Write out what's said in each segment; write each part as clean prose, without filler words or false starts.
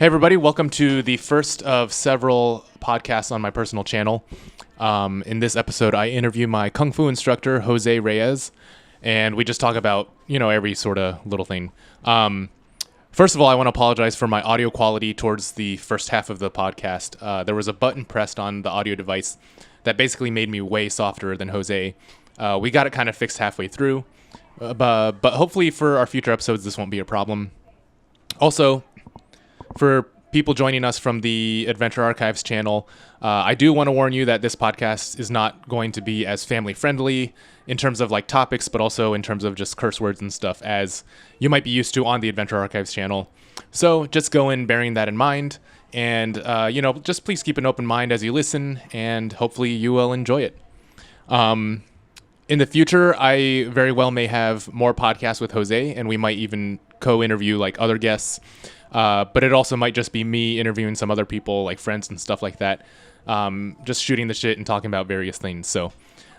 Hey everybody, welcome to the first of several podcasts on my personal channel. In this episode, I interview my Kung Fu instructor, Jose Reyes, and we just talk about, every sort of little thing. First of all, I want to apologize for my audio quality towards the first half of the podcast. There was a button pressed on the audio device that basically made me way softer than Jose. We got it kind of fixed halfway through, but hopefully for our future episodes, this won't be a problem. Also, for people joining us from the Adventure Archives channel, I do want to warn you that this podcast is not going to be as family friendly in terms of like topics, but also in terms of just curse words and stuff as you might be used to on the Adventure Archives channel. So just go in bearing that in mind, and just please keep an open mind as you listen, and hopefully you will enjoy it. In the future, I very well may have more podcasts with Jose, and we might even co-interview like other guests. But it also might just be me interviewing some other people, like friends and stuff like that. Just shooting the shit and talking about various things. So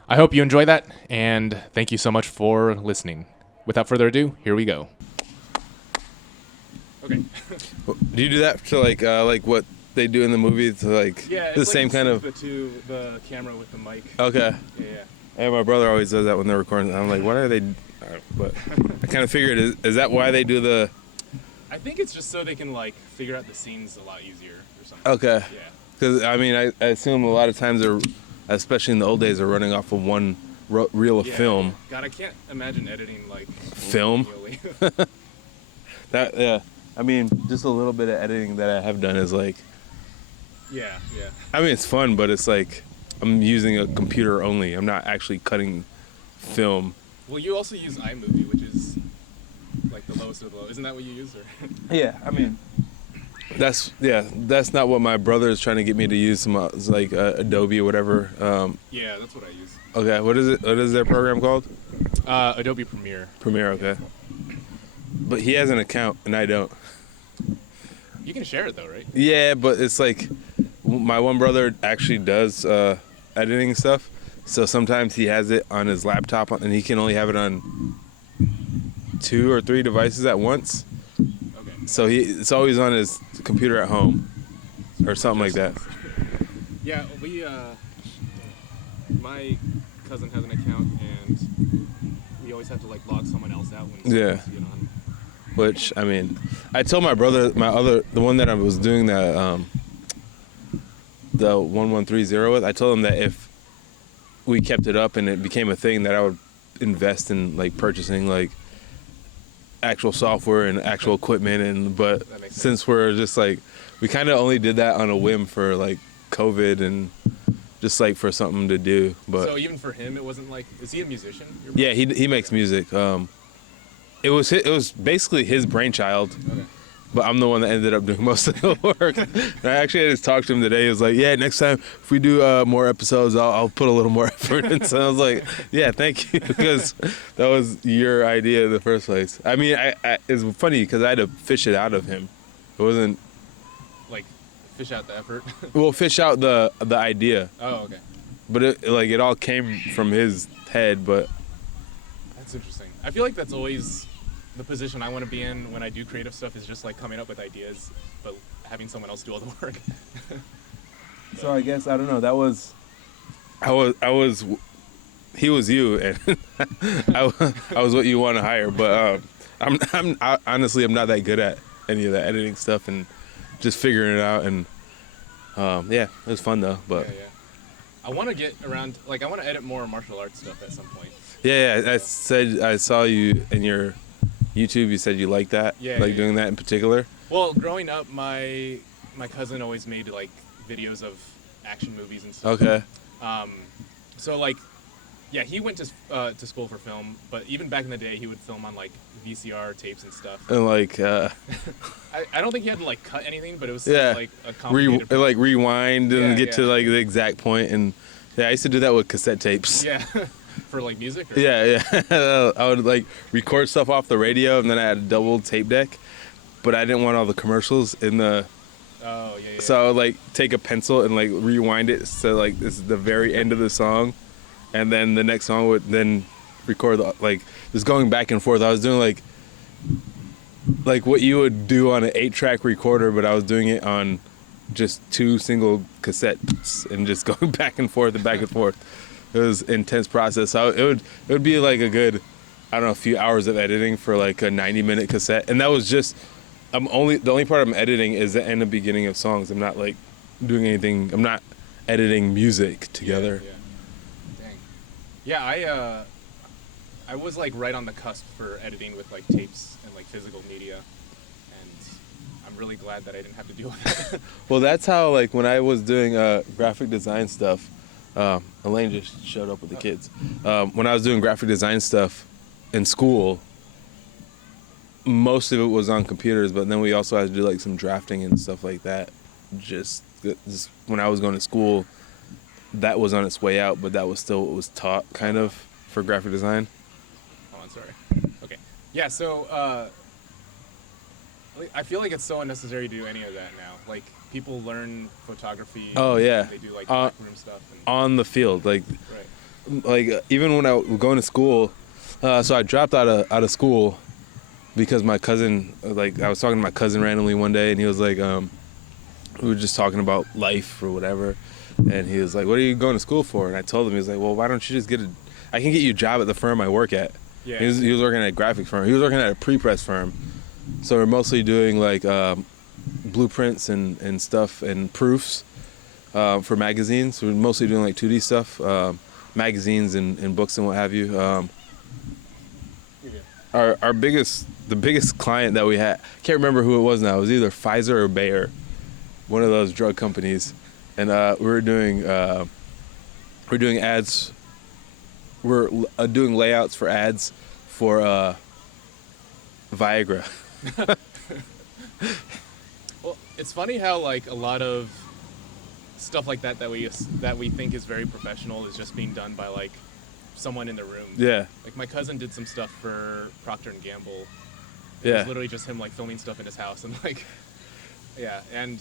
I hope you enjoy that, and thank you so much for listening. Without further ado, here we go. Okay. Do you do that to like what they do in the movie to the same kind of the camera with the mic. Okay. Yeah. And my brother always does that when they're recording. I'm like, what are they? But I kind of figured, is that why they do the? I think it's just so they can like figure out the scenes a lot easier or something. Okay. Yeah. Because I mean, I assume a lot of times they're, especially in the old days, they're running off of one reel of film. God, I can't imagine editing like film. I mean, just a little bit of editing that I have done is like. Yeah. I mean, it's fun, but it's like I'm using a computer only. I'm not actually cutting film. Well, you also use iMovie, which is like the lowest of the low. Isn't that what you use? Or? Yeah, I mean, that's not what my brother is trying to get me to use. Some like Adobe or whatever. Yeah, that's what I use. Okay, what is it? What is their program called? Adobe Premiere. Premiere, okay. But he has an account and I don't. You can share it though, right? Yeah, but it's like my one brother actually does editing stuff. So sometimes he has it on his laptop and he can only have it on 2 or 3 devices at once. Okay. So it's always on his computer at home or something like that. Yeah, my cousin has an account and we always have to like log someone else out when Yeah. get on. Which, I mean, I told my brother, the one that I was doing the 1130 with, I told him that if we kept it up and it became a thing, that I would invest in like purchasing like actual software and actual equipment. But since we're just like, we kind of only did that on a whim for like COVID and just like for something to do. But so even for him, it wasn't like, is he a musician? Yeah, he makes music. It was basically his brainchild. Okay. But I'm the one that ended up doing most of the work. And I actually just talked to him today. He was like, yeah, next time if we do more episodes, I'll put a little more effort in. So I was like, yeah, thank you, because that was your idea in the first place. I mean, it's funny because I had to fish it out of him. It wasn't... Like, fish out the effort? Well, fish out the idea. Oh, okay. But it all came from his head, but... That's interesting. I feel like that's always... the position I want to be in when I do creative stuff is just like coming up with ideas, but having someone else do all the work. So I guess, I don't know, he was you, and I was what you want to hire, but honestly, I'm not that good at any of the editing stuff and just figuring it out, and it was fun though, but. Yeah. I want to get around, like I want to edit more martial arts stuff at some point. Yeah, I saw you in your YouTube, you said you like that, doing that in particular. Well, growing up, my cousin always made like videos of action movies and stuff. Okay. So like, yeah, he went to school for film, but even back in the day, he would film on like VCR tapes and stuff. And like, I don't think he had to like cut anything, but it was like a complicated. Like rewind and get to like the exact point, and I used to do that with cassette tapes. Yeah. For like music? Or? Yeah. I would like record stuff off the radio, and then I had a double tape deck, but I didn't want all the commercials in the. Oh yeah. So I would like take a pencil and like rewind it so like this is the very end of the song, and then the next song would then record like just going back and forth. I was doing like like what you would do on an 8-track recorder, but I was doing it on just 2 single cassettes and just going back and forth and back and forth. It was an intense process. So it would be like a good, I don't know, a few hours of editing for like a 90-minute cassette, and that was just the only part I'm editing is the end and beginning of songs. I'm not like doing anything. I'm not editing music together. Yeah. Dang. Yeah, I was like right on the cusp for editing with like tapes and like physical media, and I'm really glad that I didn't have to deal with that. Well, that's how like when I was doing graphic design stuff, Elaine just showed up with the kids. When I was doing graphic design stuff in school, most of it was on computers, but then we also had to do like some drafting and stuff like that. Just when I was going to school, that was on its way out, but that was still what was taught kind of for graphic design. Oh, I'm sorry. Okay. Yeah, so I feel like it's so unnecessary to do any of that now. Like people learn photography. Oh yeah. They do like backroom stuff. And, on the field, like, right. like even when I was going to school, so I dropped out of school because my cousin, like I was talking to my cousin randomly one day, and he was like, we were just talking about life or whatever, and he was like, "What are you going to school for?" And I told him, he was like, "Well, why don't you just I can get you a job at the firm I work at." Yeah. He was working at a graphic firm. He was working at a pre-press firm, so we're mostly doing like blueprints and stuff and proofs for magazines. We're mostly doing like 2D stuff, magazines and books and what have you. The biggest client that we had, I can't remember who it was now. It was either Pfizer or Bayer, one of those drug companies, and we were doing ads. We're doing layouts for ads for Viagra. Well, it's funny how like a lot of stuff like that we think is very professional is just being done by like someone in the room. Yeah. Like my cousin did some stuff for Procter and Gamble. It Yeah. was literally just him like filming stuff in his house and like, yeah. And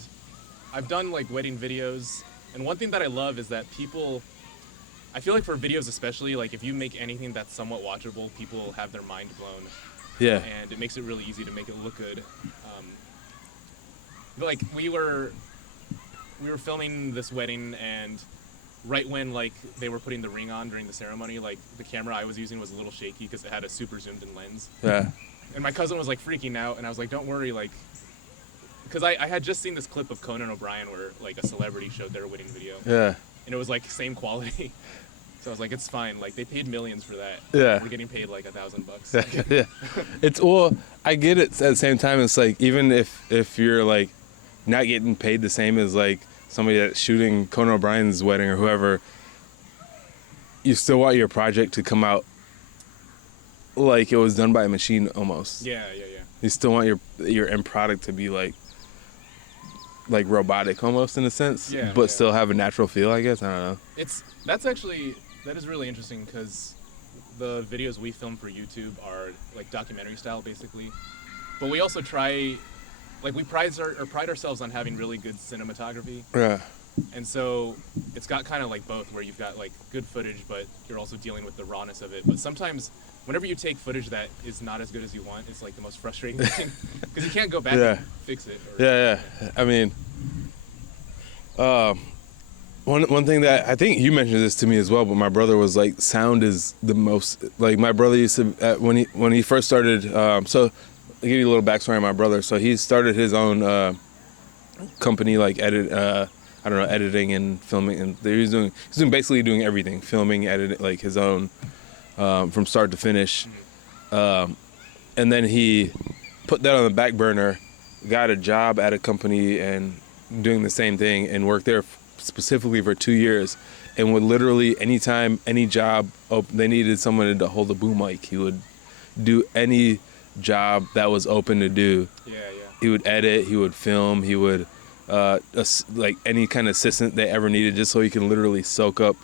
I've done like wedding videos, and one thing that I love is that people, I feel like for videos especially, like if you make anything that's somewhat watchable, people have their mind blown. Yeah. And it makes it really easy to make it look good. But like we were filming this wedding, and right when like they were putting the ring on during the ceremony, like the camera I was using was a little shaky because it had a super zoomed in lens. Yeah. And my cousin was like freaking out, and I was like, "Don't worry," like, because I had just seen this clip of Conan O'Brien where like a celebrity showed their wedding video. Yeah. And it was like same quality. So I was like, "It's fine. Like they paid millions for that. Yeah. We're getting paid like $1,000." Yeah. It's, well, I get it. At the same time, it's like even if you're like not getting paid the same as like somebody that's shooting Conan O'Brien's wedding or whoever, you still want your project to come out like it was done by a machine almost. Yeah. You still want your end product to be like robotic almost in a sense, but still have a natural feel, I guess. I don't know. That is really interesting because the videos we film for YouTube are like documentary style basically, but we also try, like we pride ourselves on having really good cinematography. Yeah. And so it's got kind of like both, where you've got like good footage, but you're also dealing with the rawness of it. But sometimes whenever you take footage that is not as good as you want, it's like the most frustrating thing because you can't go back and fix it. Yeah. I mean, one thing that I think you mentioned this to me as well, but my brother was like, sound is the most, like my brother used to, when he first started, so I'll give you a little backstory on my brother. So he started his own company, like editing and filming, and he's doing basically doing everything, filming, editing, like his own, from start to finish. And then he put that on the back burner, got a job at a company and doing the same thing, and worked there specifically for 2 years, and would literally anytime any job they needed someone to hold a boom mic, he would do any job that was open to do. He would edit, he would film, he would like any kind of assistant they ever needed, just so he can literally soak up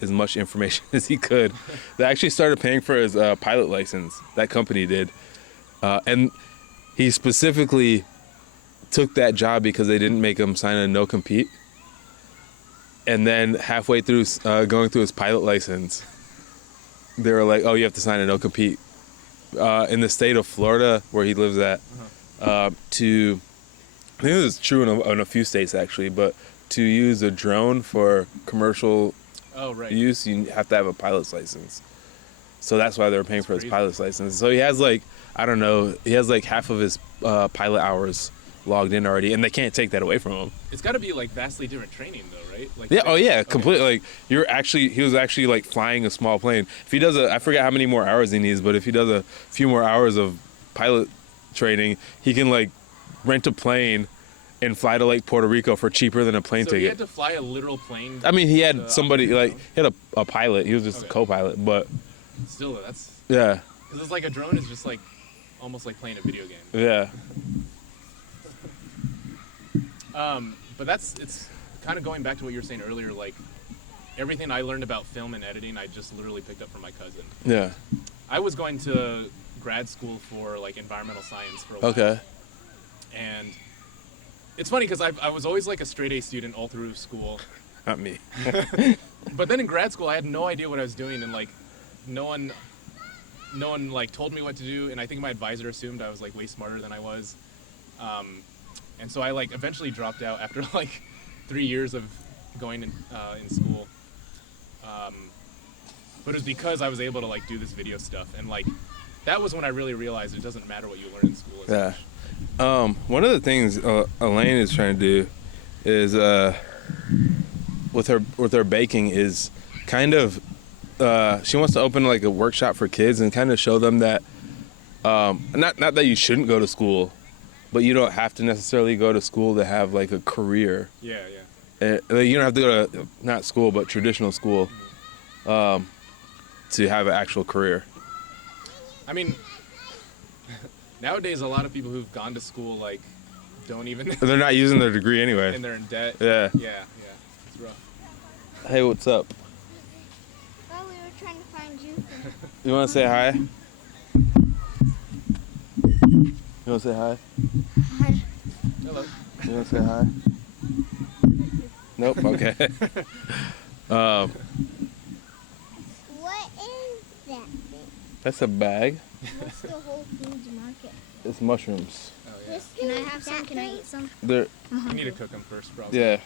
as much information as he could. They actually started paying for his pilot license. That company did, and he specifically took that job because they didn't make him sign a no compete. And then halfway through going through his pilot license, they were like, "Oh, you have to sign a no compete." In the state of Florida, where he lives at, to, I think this is true in a few states actually, but to use a drone for commercial use, you have to have a pilot's license. So that's why they were paying for his pilot's license. So he has like, I don't know, he has like half of his pilot hours logged in already, and they can't take that away from him. It's got to be like vastly different training though, right? Like, yeah. Oh yeah, completely. Like he was actually like flying a small plane. If he does I forget how many more hours he needs, but if he does a few more hours of pilot training, he can like rent a plane and fly to like Puerto Rico for cheaper than a plane ticket. He had to fly a literal plane. I mean, he had somebody like he had a pilot. He was just a co-pilot, but still, that's yeah. Because it's like a drone is just like almost like playing a video game. Yeah. But it's kind of going back to what you were saying earlier. Like everything I learned about film and editing, I just literally picked up from my cousin. Yeah. I was going to grad school for like environmental science for a while. Okay. And it's funny because I was always like a straight A student all through school. Not me. But then in grad school, I had no idea what I was doing, and like no one like told me what to do, and I think my advisor assumed I was like way smarter than I was. And so I like eventually dropped out after like 3 years of going in school. But it was because I was able to like do this video stuff, and like that was when I really realized it doesn't matter what you learn in school. Yeah. One of the things Elaine is trying to do is with her baking is kind of she wants to open like a workshop for kids and kind of show them that not that you shouldn't go to school, but you don't have to necessarily go to school to have like a career. Yeah. You don't have to go to not school but traditional school to have an actual career. I mean, nowadays a lot of people who've gone to school like don't even. They're not using their degree anyway. And they're in debt. Yeah. Yeah. It's rough. Hey, what's up? Oh, we were trying to find you. You want to say hi? You want to say hi? Hi. Hello. You want to say hi? Nope. Okay. What is that thing? That's a bag. What's the Whole Foods market? It's mushrooms. Oh yeah. Can I have some? Can I eat some? They're You need to cook them first, probably. yeah.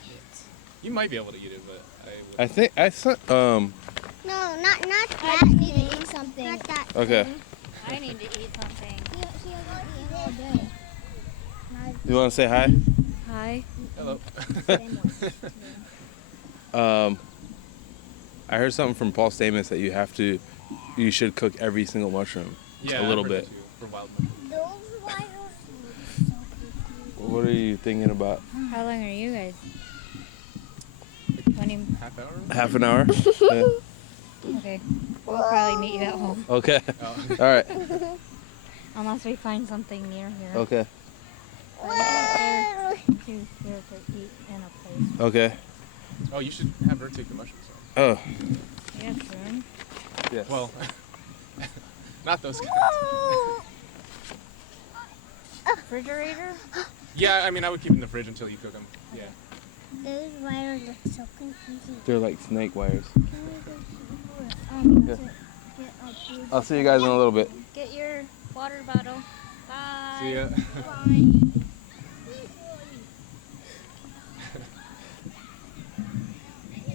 You might be able to eat it, but I think I saw No, not that. I need to eat something. Not that. Okay. Thing. I need to eat something. She will eat all day. You want to say hi? Hi. Hello. I heard something from Paul Stamets that you should cook every single mushroom. Yeah, A little I've heard bit. that too, for wild mushrooms. Those wires look so What are you thinking about? How long are you guys? 20. Half hour? Half an hour? Yeah. Okay. We'll probably meet you at home. Okay. Oh. All right. Unless we find something near here. Okay. But they're too here to eat in a place. Okay. Oh, you should have her take the mushrooms. Oh. Yeah, Chun. Yes. Well, not those guys. Refrigerator? Yeah, I mean, I would keep them in the fridge until you cook them. Yeah. Those wires look so confusing. They're like snake wires. Can we go Yeah. to get our food? I'll see you guys in a little bit. Get your water bottle. Bye. See ya.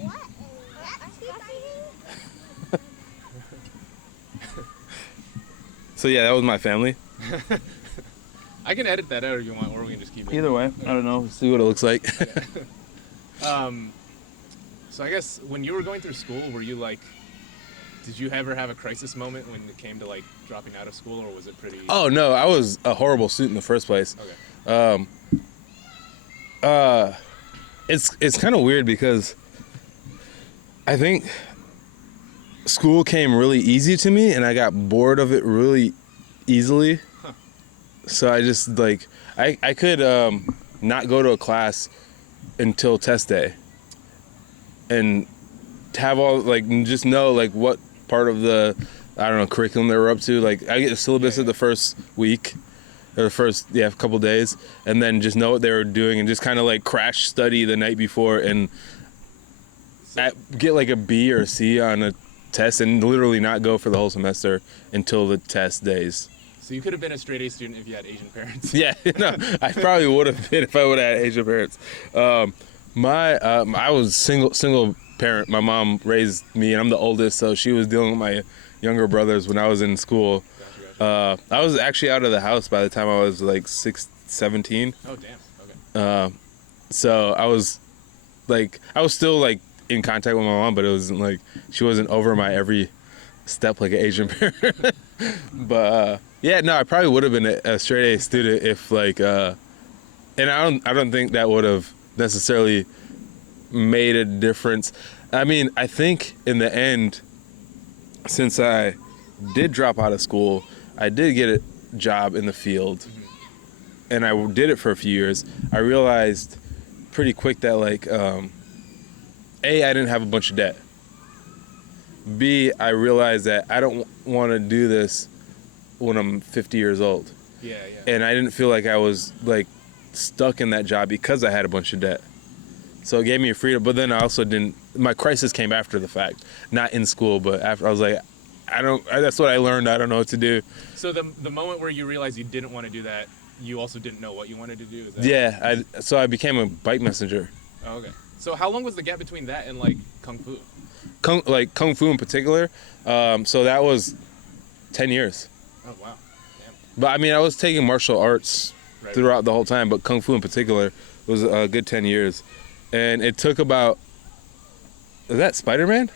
What is that? So yeah, that was my family. I can edit that out if you want, or we can just keep it. Either way, I don't know. See what it looks like. So I guess when you were going through school, were you like, did you ever have a crisis moment when it came to like dropping out of school, or was it pretty? Oh no, I was a horrible student in the first place. Okay. It's kind of weird because I think school came really easy to me, and I got bored of it really easily. Huh. So I just like I could not go to a class until test day, and have all like just know like what part of the curriculum they were up to. Like I get the syllabus of the first week or the first couple days, and then just know what they were doing and just kind of like crash study the night before and get like a B or a C on a test and literally not go for the whole semester until the test days. So you could have been a straight A student if you had Asian parents. Yeah, no, I probably would have been if I would have had Asian parents. I was single parent. My mom raised me, and I'm the oldest, so she was dealing with my younger brothers when I was in school. Gotcha. I was actually out of the house by the time I was like 17. Oh, damn. Okay. So I was still like in contact with my mom, but it wasn't like she wasn't over my every step like an Asian parent. But yeah, no, I probably would have been a straight A student if like, and I don't think that would have necessarily made a difference. I mean, I think in the end, since I did drop out of school, I did get a job in the field, and I did it for a few years. I realized pretty quick that like, A, I didn't have a bunch of debt. B, I realized that I don't want to do this when I'm 50 years old. Yeah. And I didn't feel like I was like stuck in that job because I had a bunch of debt. So it gave me a freedom, but then I also didn't, my crisis came after the fact, not in school, but after. I was like, that's what I learned. I don't know what to do. So the moment where you realized you didn't want to do that, you also didn't know what you wanted to do? Is that Yeah, so I became a bike messenger. Oh, okay. So how long was the gap between that and like Kung Fu? Kung Fu in particular. So that was 10 years. Oh, wow. Damn. But I mean, I was taking martial arts Right. throughout the whole time, but Kung Fu in particular was a good 10 years. And it took about, is that Spider-Man?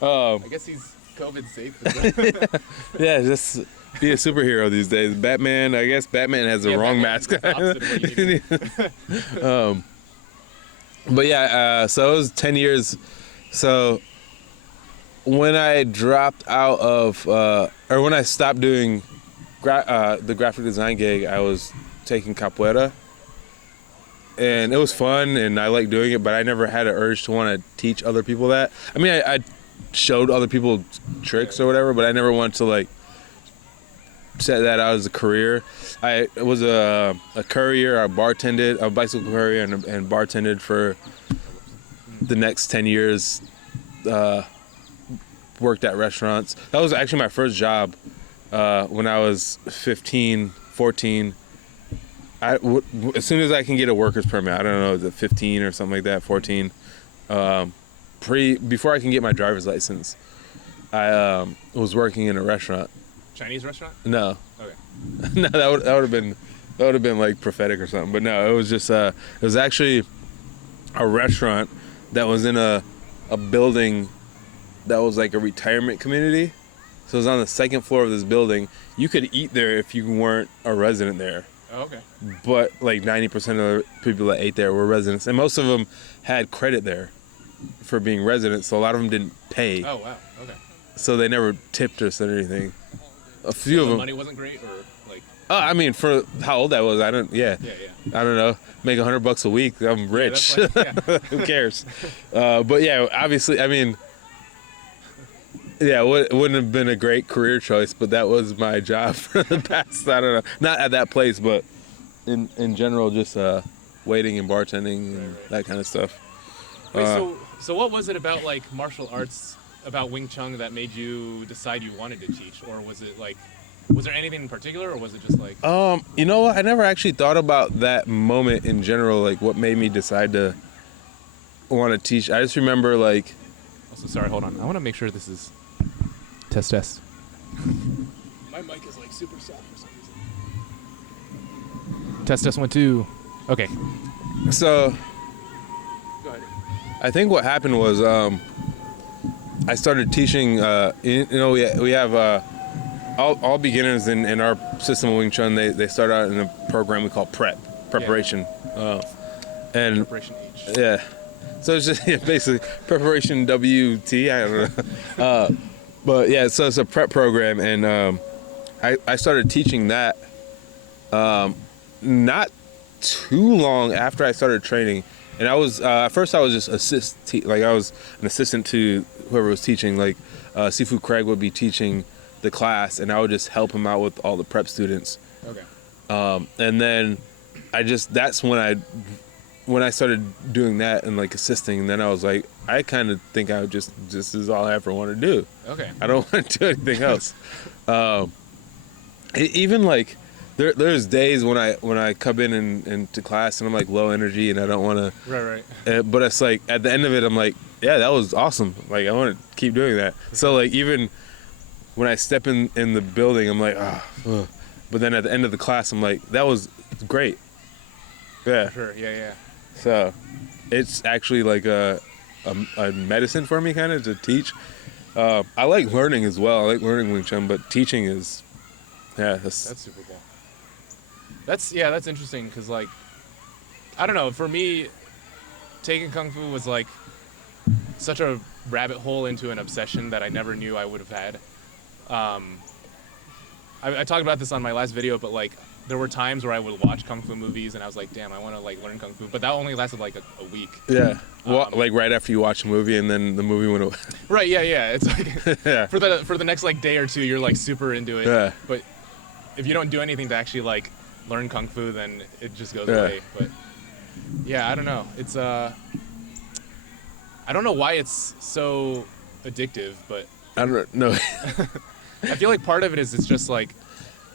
I guess he's COVID safe. Yeah, just be a superhero these days. Batman, I guess Batman has the wrong mask. But yeah, so it was 10 years. So when I dropped out of, or when I stopped doing the graphic design gig, I was taking capoeira. And it was fun, and I liked doing it, but I never had an urge to want to teach other people that. I mean, I showed other people tricks or whatever, but I never wanted to like set that out as a career. I was a courier. I bartended, a bicycle courier, and bartended for the next 10 years. Worked at restaurants. That was actually my first job when I was 15, 14. As soon as I can get a worker's permit, I don't know, is it 15 or something like that, 14, before I can get my driver's license, I was working in a restaurant. Chinese restaurant? No. Okay. No, that would have been like prophetic or something. But no, it was just it was actually a restaurant that was in a building that was like a retirement community. So it was on the second floor of this building. You could eat there if you weren't a resident there. Oh, okay. But like 90% of the people that ate there were residents, and most of them had credit there for being residents. So a lot of them didn't pay. Oh, wow. Okay. So they never tipped us or anything. A few So of the them. money wasn't great, or like? I mean, for how old I was, I don't. Yeah. Yeah. I don't know. Make $100 a week. I'm rich. Yeah, that's like, Who cares? But yeah, obviously, I mean, yeah, it wouldn't have been a great career choice, but that was my job for the past. I don't know. Not at that place, but in general, just waiting and bartending and that kind of stuff. Wait, so what was it about like martial arts, about Wing Chun, that made you decide you wanted to teach, or was it like, was there anything in particular, or was it just like? You know what? I never actually thought about that moment in general, like what made me decide to want to teach. I just remember like. Also, sorry, hold on. I want to make sure this is test. My mic is like super soft for some reason. Test 1 2. Okay. So. Go ahead. I think what happened was I started teaching. We have all beginners in our system of Wing Chun. They start out in a program we call preparation, and Preparation H. yeah. So it's just basically preparation WT. I don't know, but yeah. So it's a prep program, and I started teaching that not too long after I started training. And I was at first I was just I was an assistant to whoever was teaching. Like Sifu Craig would be teaching the class, and I would just help him out with all the prep students. Okay. And then that's when I started doing that and like assisting. And then I was like, I kind of think I would just this is all I ever want to do. Okay. I don't want to do anything else. Even like there's days when I come in into class and I'm like low energy and I don't want to. Right. But it's like at the end of it, I'm like, yeah, that was awesome. Like I want to keep doing that. So like even when I step in the building, I'm like, ugh. But then at the end of the class, I'm like, that was great. Yeah. Sure. Yeah. So it's actually like a medicine for me, kind of, to teach. I like learning as well. I like learning Wing Chun, but teaching is, that's super cool. That's interesting because, like, I don't know, for me, taking Kung Fu was like such a rabbit hole into an obsession that I never knew I would have had. I talked about this on my last video, but like there were times where I would watch Kung Fu movies and I was like, damn, I want to like learn Kung Fu, but that only lasted like a week. Yeah. Well, like right after you watch a movie and then the movie went away. Right. Yeah. It's like for the next like day or two, you're like super into it. Yeah. But if you don't do anything to actually like learn Kung Fu, then it just goes away. But yeah, I don't know. It's I don't know why it's so addictive, but I don't know. I feel like part of it is it's just like,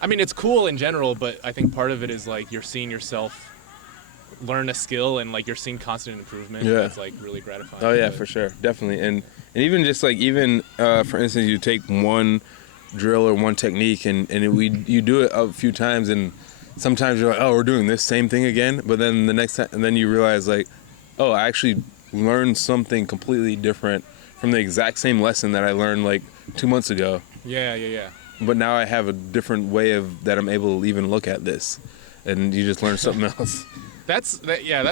I mean, it's cool in general, but I think part of it is like you're seeing yourself learn a skill and like you're seeing constant improvement. Yeah. It's like really gratifying. Oh yeah, for sure, definitely. And even just like for instance, you take one drill or one technique and you do it a few times and sometimes you're like, oh, we're doing this same thing again, but then the next time, and then you realize like, oh, I actually learned something completely different from the exact same lesson that I learned like 2 months ago. Yeah. But now I have a different way that I'm able to even look at this, and you just learn something else. That's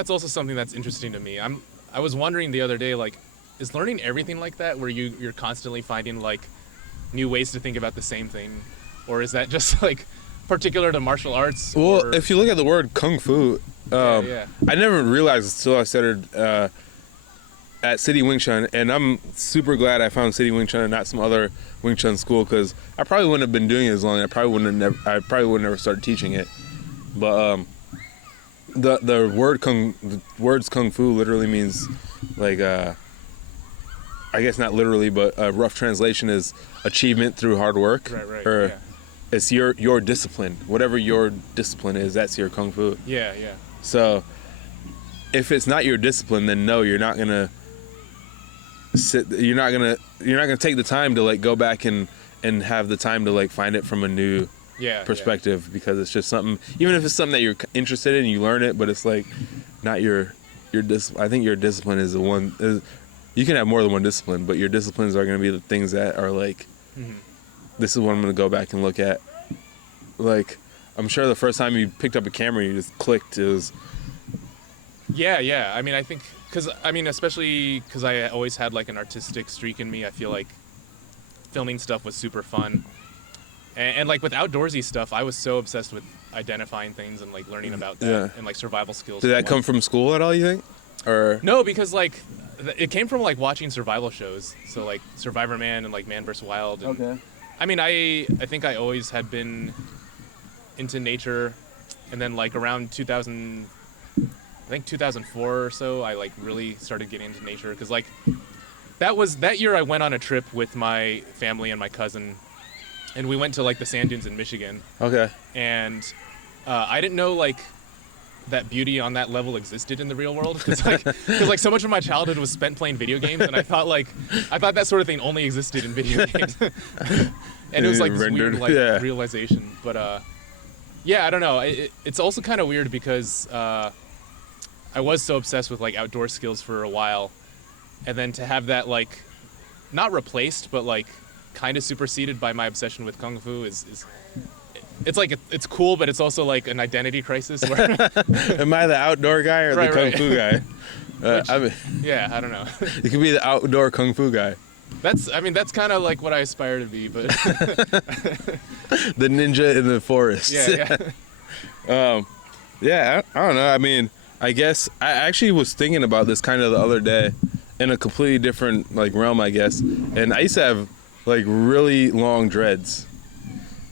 also something that's interesting to me. I was wondering the other day, like, is learning everything like that, where you're constantly finding like new ways to think about the same thing, or is that just like particular to martial arts? Well, if you look at the word Kung Fu, I never realized until I started at City Wing Chun, and I'm super glad I found City Wing Chun and not some other Wing Chun school, because I probably wouldn't have been doing it as long. I probably would have never started teaching it. But the words Kung Fu literally means like I guess not literally, but a rough translation is achievement through hard work. Right. Or yeah. it's your discipline. Whatever your discipline is, that's your Kung Fu. Yeah. So if it's not your discipline, then no, you're not gonna you're not gonna take the time to like go back and have the time to like find it from a new perspective, because it's just something, even if it's something that you're interested in, you learn it, but it's like not your I think your discipline is the one. You can have more than one discipline, but your disciplines are going to be the things that are like, this is what I'm going to go back and look at. Like, I'm sure the first time you picked up a camera, you just clicked. It was. Yeah. I mean, I think, especially because I always had like an artistic streak in me, I feel like filming stuff was super fun. And like with outdoorsy stuff, I was so obsessed with identifying things and like learning about that and like survival skills. Did that come from school at all, you think? Or no, because like it came from like watching survival shows. So like Survivor Man and like Man vs. Wild. And, okay. I mean, I think I always had been into nature, and then like around 2004 or so, I like really started getting into nature, because like that year I went on a trip with my family and my cousin, and we went to like the sand dunes in Michigan. Okay. And I didn't know like that beauty on that level existed in the real world, because like so much of my childhood was spent playing video games, and I thought that sort of thing only existed in video games. And it was like this weird like realization. But I don't know. It's also kind of weird because I was so obsessed with like outdoor skills for a while, and then to have that like not replaced, but like kind of superseded by my obsession with Kung Fu is it's like it's cool, but it's also like an identity crisis. Where am I the outdoor guy or the Kung Fu guy? I don't know. You can be the outdoor Kung Fu guy. That's kind of like what I aspire to be, but the ninja in the forest. Yeah. I don't know. I mean, I guess I actually was thinking about this kind of the other day in a completely different like realm, I guess. And I used to have like really long dreads.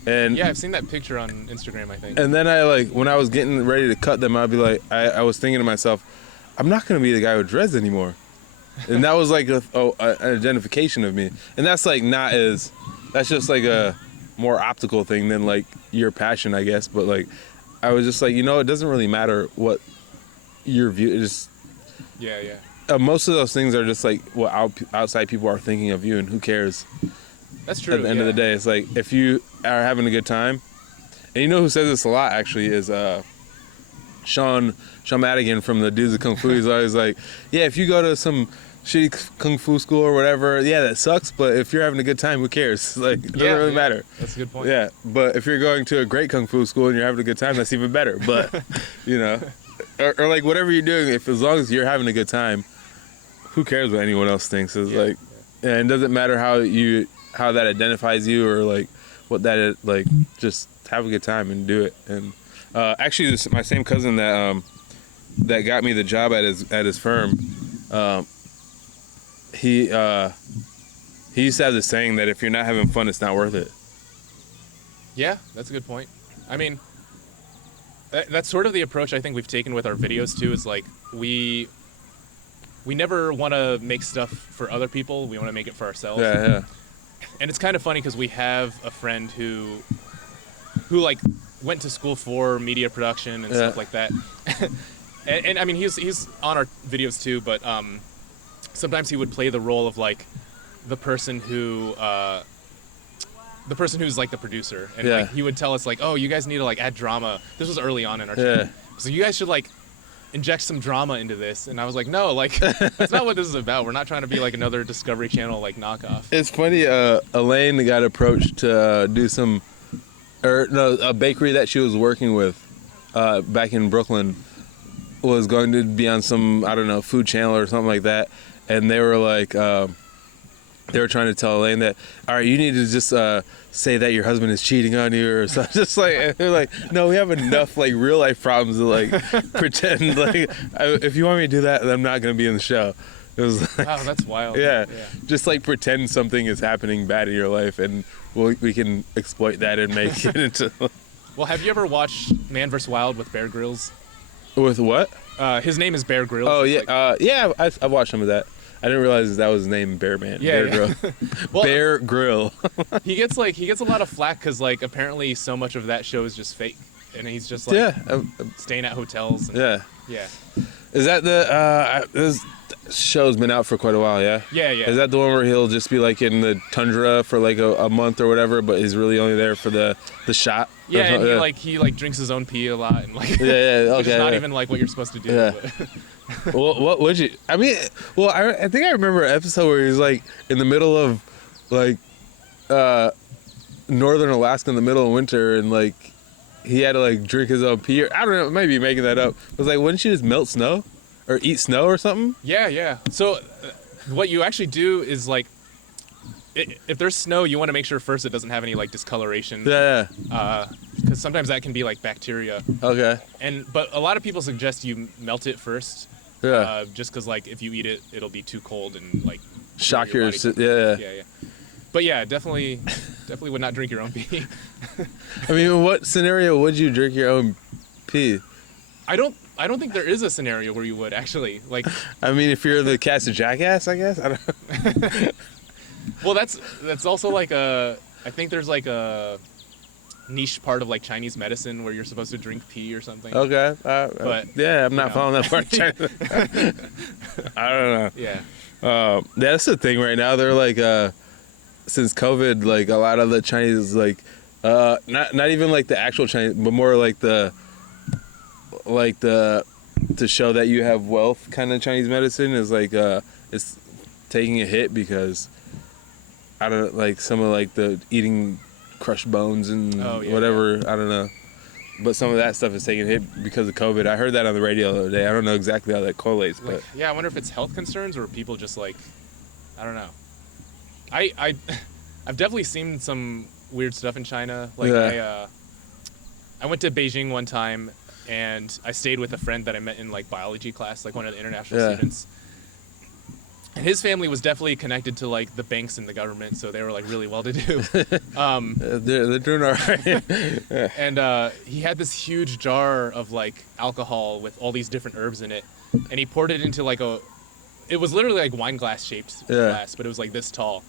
And yeah, I've seen that picture on Instagram, I think. And then I like, when I was getting ready to cut them, I'd be like, I was thinking to myself, I'm not going to be the guy with dreads anymore. And that was like an identification of me. And that's like that's just like a more optical thing than like your passion, I guess. But like, I was just like, it doesn't really matter what your view is. Yeah. Most of those things are just like what outside people are thinking of you, and who cares? That's true. At the end of the day, it's like if you are having a good time, and who says this a lot actually is Sean Madigan from the Dudes of Kung Fu. He's always like, yeah, if you go to some shitty kung fu school or whatever, yeah, that sucks. But if you're having a good time, who cares? Like, it doesn't really matter. That's a good point. Yeah, but if you're going to a great kung fu school and you're having a good time, that's even better. But or like whatever you're doing, if as long as you're having a good time, who cares what anyone else thinks? It's like, and it doesn't matter how that identifies you or like what that is, like, just have a good time and do it. And actually, my same cousin that got me the job at his firm, he used to have this saying that if you're not having fun, it's not worth it. Yeah, that's a good point. I mean, that's sort of the approach I think we've taken with our videos too. Is like we never want to make stuff for other people. We want to make it for ourselves. Yeah. And it's kind of funny because we have a friend who like went to school for media production and stuff like that. and I mean, he's on our videos too, but sometimes he would play the role of like the person who's like the producer, and like he would tell us like, oh, you guys need to like add drama. This was early on in our channel. So you guys should like inject some drama into this. And I was like, no, like that's not what this is about. We're not trying to be like another Discovery Channel like knockoff. It's funny, Elaine got approached to do a bakery that she was working with back in Brooklyn was going to be on some, I don't know, food channel or something like that. And they were like, they were trying to tell Elaine that, all right, you need to just say that your husband is cheating on you or something. Just like, and they're like, no, we have enough like real life problems to like pretend like, if you want me to do that, then I'm not going to be in the show. It was like, wow, that's wild. Yeah, just like pretend something is happening bad in your life, and we can exploit that and make it into. Well, have you ever watched Man vs. Wild with Bear Grylls? With what? His name is Bear Grylls. Oh, yeah. Yeah, I've watched some of that. I didn't realize that was his name, Bear Man. Yeah, Bear Grill. Well, Bear Grill. he gets a lot of flack because like apparently so much of that show is just fake, and he's just like staying at hotels. And, yeah. Is that this show's been out for quite a while? Yeah. Yeah. Is that the one where he'll just be like in the tundra for like a month or whatever, but he's really only there for the shot? Yeah, and he drinks his own pee a lot and like okay. Which is not even like what you're supposed to do. Yeah. Well, what would you? I mean, well, I think I remember an episode where he's like in the middle of like northern Alaska in the middle of winter, and like he had to like drink his own pee. Or, I don't know, maybe making that up. It was like, wouldn't you just melt snow or eat snow or something? Yeah. So what you actually do is like, if there's snow, you want to make sure first it doesn't have any like discoloration. Yeah. Because sometimes that can be like bacteria. Okay. But a lot of people suggest you melt it first. Yeah. Just because like if you eat it, it'll be too cold and like shock your yeah. But yeah, definitely would not drink your own pee. I mean, what scenario would you drink your own pee? I don't think there is a scenario where you would actually like. I mean, if you're the cast of Jackass, I guess. I don't. Well, that's also like I think there's like a niche part of like Chinese medicine where you're supposed to drink pee or something. Okay. But yeah, I'm not following that part. I don't know. Yeah. That's the thing right now. They're like, since COVID, like a lot of the Chinese, like, not even like the actual Chinese, but more like the to show that you have wealth kind of Chinese medicine is like it's taking a hit because I don't like some of like the eating crushed bones and whatever. I don't know, but some of that stuff is taking a hit because of COVID. I heard that on the radio the other day. I don't know exactly how that correlates, but like, yeah, I wonder if it's health concerns or people just like, I don't know. I've definitely seen some weird stuff in China. Like I went to Beijing one time and I stayed with a friend that I met in like biology class, like one of the international students. And his family was definitely connected to like the banks and the government, so they were like really well to do. They're doing all right. And he had this huge jar of like alcohol with all these different herbs in it, and he poured it into like it was literally like wine glass shaped glass, but it was like this tall.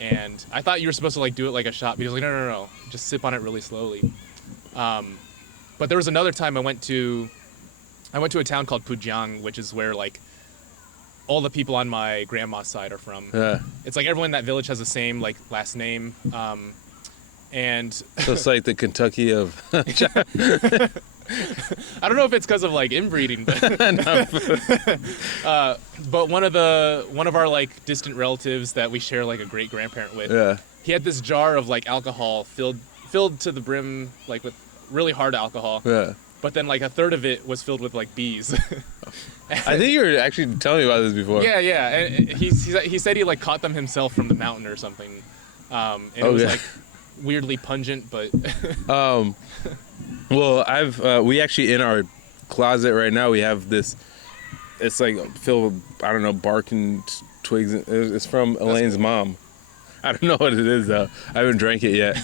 And I thought you were supposed to like do it like a shot, but he was like, no, just sip on it really slowly. But there was another time I went to a town called Pujiang, which is where like all the people on my grandma's side are from. Yeah. It's like everyone in that village has the same like last name. And So it's like the Kentucky of. I don't know if it's because of like inbreeding, but but one of our like distant relatives that we share like a great grandparent with, he had this jar of like alcohol filled to the brim like with really hard alcohol. Yeah. But then like a third of it was filled with like bees. I think you were actually telling me about this before. Yeah. And he said he like caught them himself from the mountain or something. And it was like weirdly pungent, but well, we actually in our closet right now we have this. It's like filled with, I don't know, bark and twigs. It's from Elaine's mom. I don't know what it is though. I haven't drank it yet.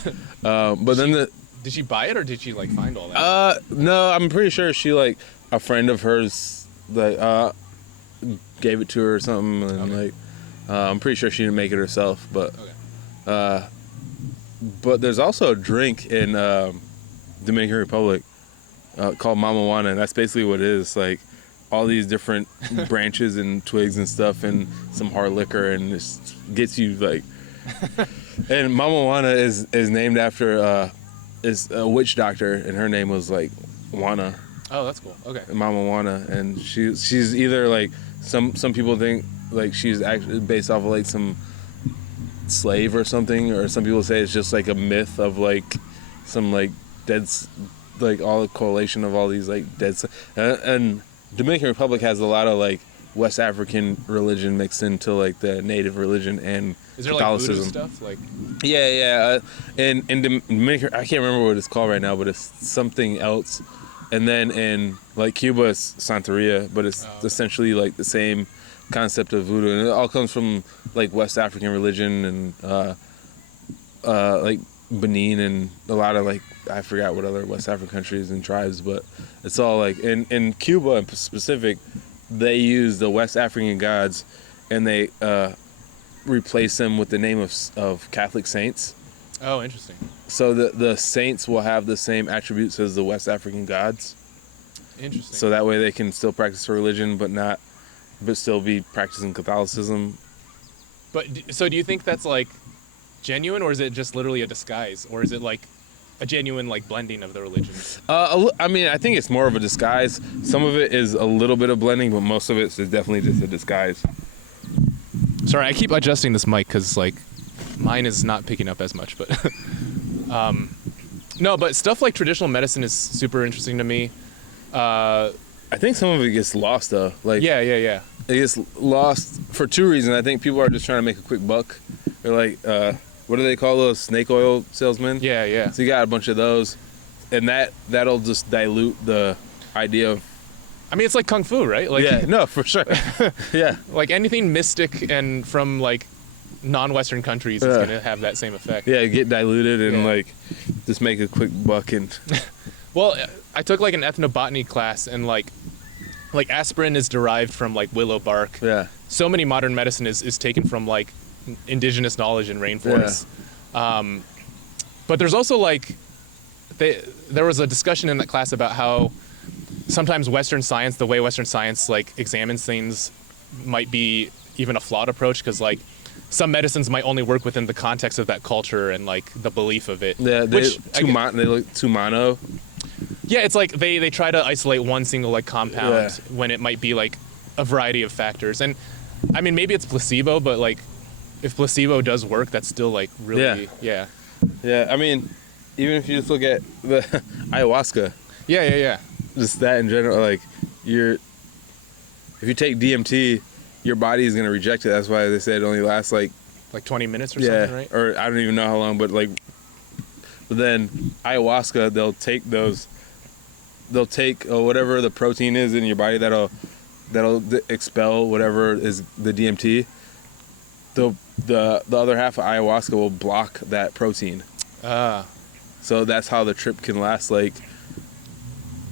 Did she buy it or did she like find all that? No, I'm pretty sure she like a friend of hers like gave it to her or something, and like I'm pretty sure she didn't make it herself, but but there's also a drink in Dominican Republic called Mama Juana, and that's basically what it is. Like all these different branches and twigs and stuff, and some hard liquor, and it gets you like. And Mama Juana is named after is a witch doctor, and her name was like Juana. Oh, that's cool. Okay. Mama Juana, and she's either like some people think like she's actually based off of like some slave or something, or some people say it's just like a myth of like some like dead, like all the correlation of all these like dead. And Dominican Republic has a lot of like West African religion mixed into like the native religion and is there Catholicism. Like voodoo stuff? Like in Dominican, I can't remember what it's called right now, but it's something else. And then in like Cuba, it's Santeria, but it's essentially like the same concept of voodoo, and it all comes from like West African religion and like Benin and a lot of like I forgot what other West African countries and tribes, but it's all like in Cuba in specific, they use the West African gods and they replace them with the name of Catholic saints. Oh, interesting. So the saints will have the same attributes as the West African gods. Interesting. So that way they can still practice their religion, but still be practicing Catholicism. But so do you think that's like genuine, or is it just literally a disguise, or is it like a genuine like blending of the religions? I mean, I think it's more of a disguise. Some of it is a little bit of blending, but most of it is definitely just a disguise. Sorry, I keep adjusting this mic because like mine is not picking up as much, but no, but stuff like traditional medicine is super interesting to me. I think some of it gets lost though. Like yeah. It gets lost for two reasons. I think people are just trying to make a quick buck. They're like, what do they call those, snake oil salesmen? Yeah. So you got a bunch of those, and that'll just dilute the idea of. I mean, it's like kung fu, right? Like, yeah, no, for sure. Yeah. Like anything mystic and from like non-Western countries is gonna have that same effect. Yeah, get diluted and like just make a quick buck and. Well, I took like an ethnobotany class, and like aspirin is derived from like willow bark. Yeah. So many modern medicine is taken from like indigenous knowledge in rainforests. Yeah. But there's also like there was a discussion in that class about how sometimes Western science, the way Western science like examines things, might be even a flawed approach, because like some medicines might only work within the context of that culture and like the belief of it. Yeah, they look too mono. Yeah, it's like they try to isolate one single like compound when it might be like a variety of factors. And I mean, maybe it's placebo, but like if placebo does work, that's still like really yeah. I mean, even if you just look at the ayahuasca. Yeah. Just that in general, like if you take DMT, your body is gonna reject it. That's why they say it only lasts like 20 minutes or something, right? Or I don't even know how long, but then ayahuasca, they'll take whatever the protein is in your body that'll expel whatever is the DMT. The other half of ayahuasca will block that protein. So that's how the trip can last like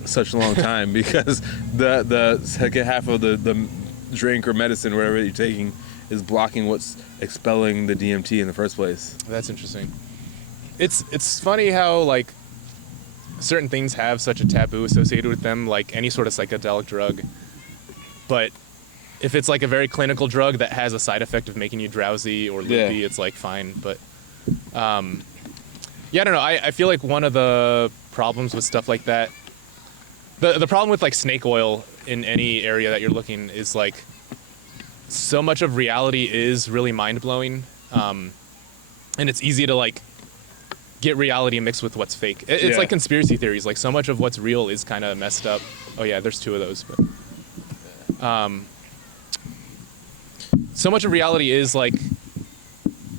such a long time, because the second half of the drink or medicine, whatever you're taking, is blocking what's expelling the DMT in the first place. That's interesting. It's funny how like certain things have such a taboo associated with them, like any sort of psychedelic drug. But if it's like a very clinical drug that has a side effect of making you drowsy or loopy, it's like fine. But yeah, I don't know. I feel like one of the problems with stuff like that, the problem with like snake oil in any area that you're looking is like so much of reality is really mind-blowing, and it's easy to like get reality mixed with what's fake. It's like conspiracy theories. Like so much of what's real is kind of messed up. Oh yeah, there's two of those. But so much of reality is like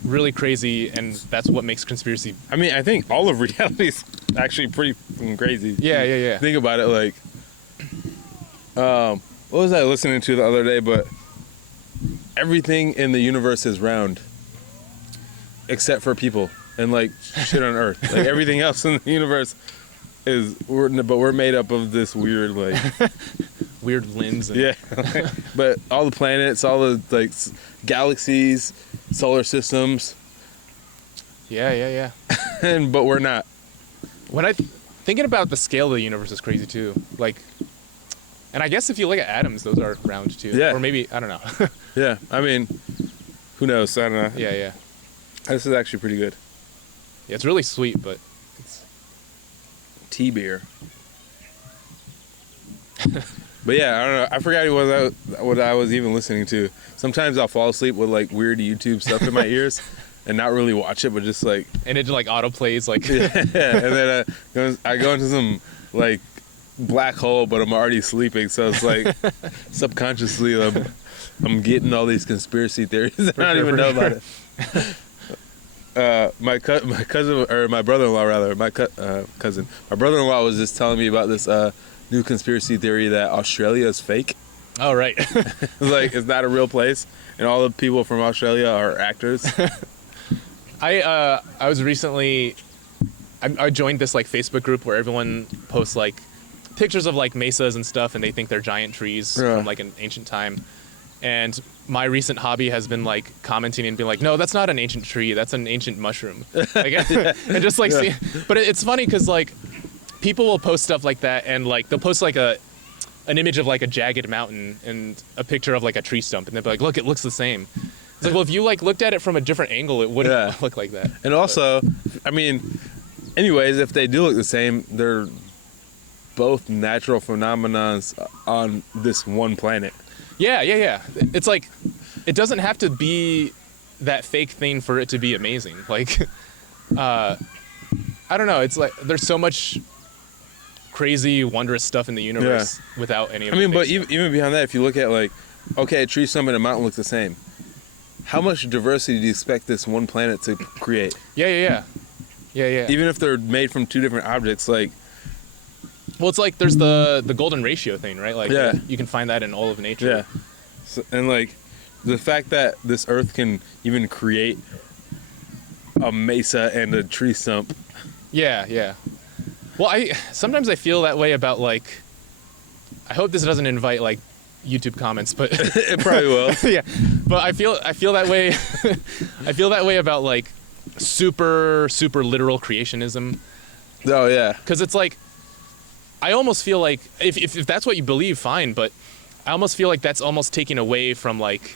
really crazy, and that's what makes conspiracy. I mean, I think all of reality is actually pretty fucking crazy. Yeah. Think about it, like, what was I listening to the other day? But everything in the universe is round, except for people and like shit on Earth. Like everything else in the universe but we're made up of this weird like weird lens. Yeah, but all the planets, all the like galaxies, solar systems. Yeah. But we're not. When thinking about the scale of the universe is crazy too. Like, and I guess if you look at atoms, those are round too. Yeah. Or maybe I don't know. Yeah, I mean, who knows? I don't know. Yeah. This is actually pretty good. Yeah, it's really sweet, but it's Tea beer. But yeah, I don't know. I forgot what I was even listening to. Sometimes I'll fall asleep with like weird YouTube stuff in my ears, and not really watch it, but just like. And it like auto plays like. Yeah, and then I go into some like black hole, but I'm already sleeping, so it's like subconsciously I'm getting all these conspiracy theories and I don't even know about it. My cousin, or my brother-in-law rather, my brother-in-law was just telling me about this new conspiracy theory that Australia is fake. Oh right. It's like it's not a real place, and all the people from Australia are actors. I was recently, I joined this like Facebook group where everyone posts like pictures of like mesas and stuff, and they think they're giant trees from like an ancient time. And my recent hobby has been like commenting and being like, no, that's not an ancient tree, that's an ancient mushroom. Like, and just like see, but it's funny because like people will post stuff like that, and like they'll post like an image of like a jagged mountain and a picture of like a tree stump, and they'll be like, look, it looks the same. It's like, well, if you like looked at it from a different angle, it wouldn't look like that. And also, I mean, anyways, if they do look the same, they're both natural phenomenons on this one planet. Yeah. It's like, it doesn't have to be that fake thing for it to be amazing. Like, I don't know. It's like, there's so much crazy, wondrous stuff in the universe without any of it. I mean, but even beyond that, if you look at like, okay, a tree stump and a mountain look the same. How much diversity do you expect this one planet to create? Yeah. Even if they're made from two different objects, like. Well, it's like there's the golden ratio thing, right? Like, you can find that in all of nature. Yeah. So, and like, the fact that this Earth can even create a mesa and a tree stump. Yeah. Well, sometimes I feel that way about like. I hope this doesn't invite like YouTube comments, but it probably will. Yeah, but I feel that way. I feel that way about like super literal creationism. Oh yeah. Because it's like, I almost feel like if that's what you believe, fine. But I almost feel like that's almost taking away from like,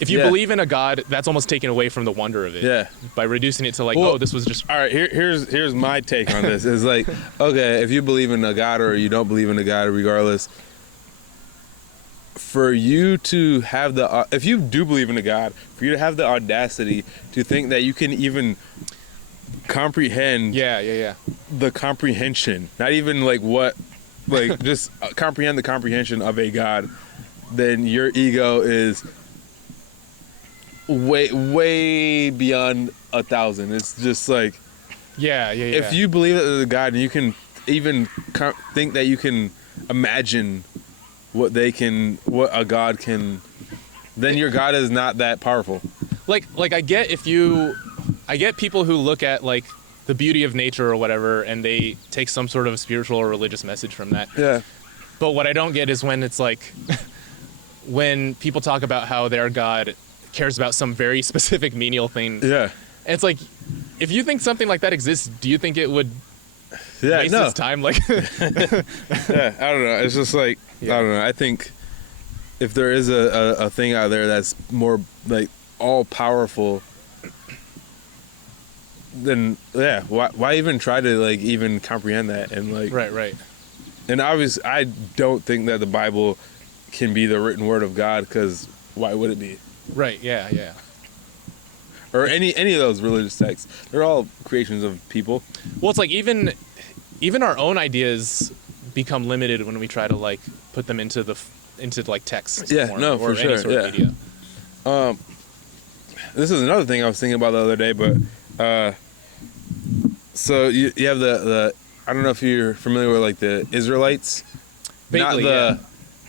if you believe in a God, that's almost taking away from the wonder of it. Yeah. By reducing it to like, oh, this was just. All right. Here's my take on this. Is like, okay, if you believe in a God or you don't believe in a God, regardless. For you to have if you do believe in a God, for you to have the audacity to think that you can even comprehend the comprehension, not even like what, like just comprehend the comprehension of a God, then your ego is way beyond 1,000. It's just like, if you believe that there's a God and you can even think that you can imagine what a God can, then your God is not that powerful. Like I get people who look at like the beauty of nature or whatever, and they take some sort of spiritual or religious message from that. Yeah. But what I don't get is when it's like, when people talk about how their God cares about some very specific menial thing. Yeah. It's like, if you think something like that exists, do you think it would waste its time? Like, Yeah, I don't know. It's just like, I don't know. I think if there is a thing out there that's more like all powerful, then yeah, why even try to like even comprehend that? And like, right. and obviously, I don't think that the Bible can be the written word of God, because why would it be? Right, yeah. Or any of those religious texts. They're all creations of people. Well, it's like even our own ideas become limited when we try to like put them into like text. Yeah, form no, or for any sure. sort of media. This is another thing I was thinking about the other day, but so you have the I don't know if you're familiar with like the Israelites. Vaguely, Not yeah.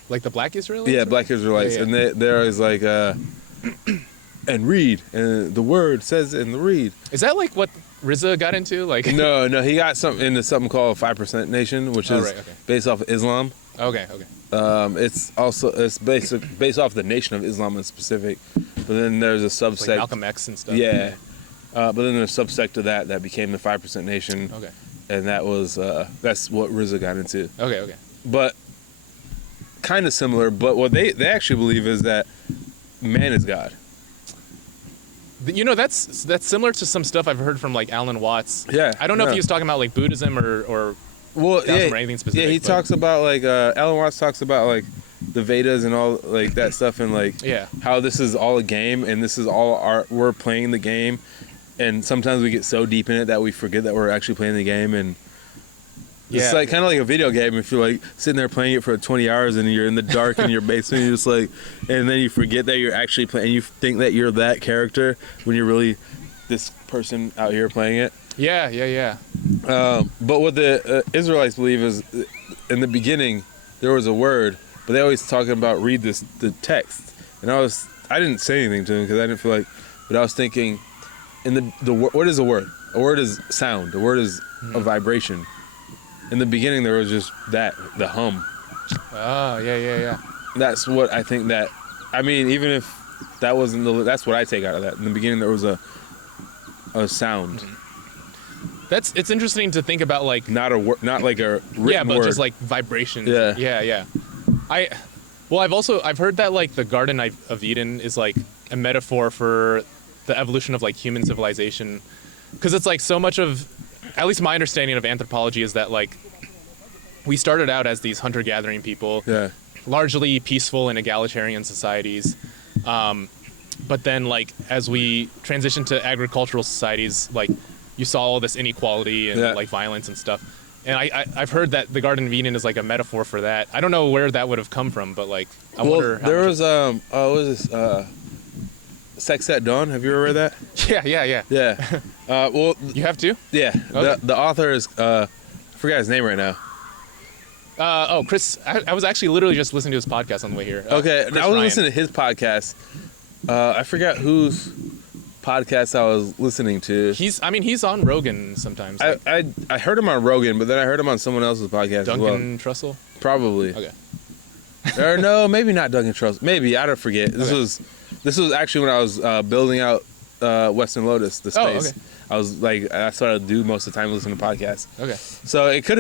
Like the Black Israelites? Yeah, or- Black Israelites. Yeah. And they're always like, and read. And the word says in the read. Is that like what RZA got into? Like No, he got into something called 5% Nation, which is right, okay. based off of Islam. Okay. It's based off the Nation of Islam in specific. But then there's a subsect. Like Malcolm X and stuff. Yeah. But then there's a subsect of that became the 5% Nation. Okay. And that was, that's what RZA got into. Okay. But kind of similar, but what they actually believe is that man is God. You know, that's similar to some stuff I've heard from like Alan Watts. Yeah, I don't know if yeah. he was talking about like Buddhism or Well, Taoism or anything specific. Yeah, he but- talks about like Alan Watts talks about like the Vedas and all like that stuff, and like Yeah. how this is all a game and this is all art. We're playing the game, and sometimes we get so deep in it that we forget that we're actually playing the game. And it's like kind of like a video game. If you're like sitting there playing it for 20 hours and you're in the dark in your basement, you're just like, and then you forget that you're actually playing. You think that you're that character when you're really this person out here playing it. Yeah. But what the Israelites believe is, in the beginning, there was a word, but they always talking about read the text. And I didn't say anything to them because I didn't feel like, but I was thinking, what is a word? A word is sound. A word is a vibration. In the beginning, there was just the hum. Oh, yeah. That's what I think that, I mean, even if that wasn't that's what I take out of that. In the beginning, there was a sound. It's interesting to think about like Not like a written yeah, but word. just like vibrations. Yeah. Yeah. I've heard that like the Garden of Eden is like a metaphor for the evolution of like human civilization, because it's like so much of, at least my understanding of anthropology is that like we started out as these hunter-gathering people, Yeah. largely peaceful and egalitarian societies, but then like as we transitioned to agricultural societies, like you saw all this inequality and like violence and stuff. And I've heard that the Garden of Eden is like a metaphor for that. I don't know where that would have come from, but like I wonder. How there much was what was this Sex at Dawn? Have you ever read that? Yeah. Yeah. Well, You have to? yeah. Okay. The author is I forgot his name right now. Chris. I was actually literally just listening to his podcast on the way here. Okay, Chris I was Ryan. listening to his podcast. I forgot whose podcast I was listening to. He's on Rogan sometimes. Like I heard him on Rogan, but then I heard him on someone else's podcast as well. Duncan Trussell. Probably. Okay. Or no, maybe not Duncan Trussell. Maybe, I don't forget. This was actually when I was building out Western Lotus, the space. okay. I was like, I started to do most of the time listening to podcasts. Okay. So it could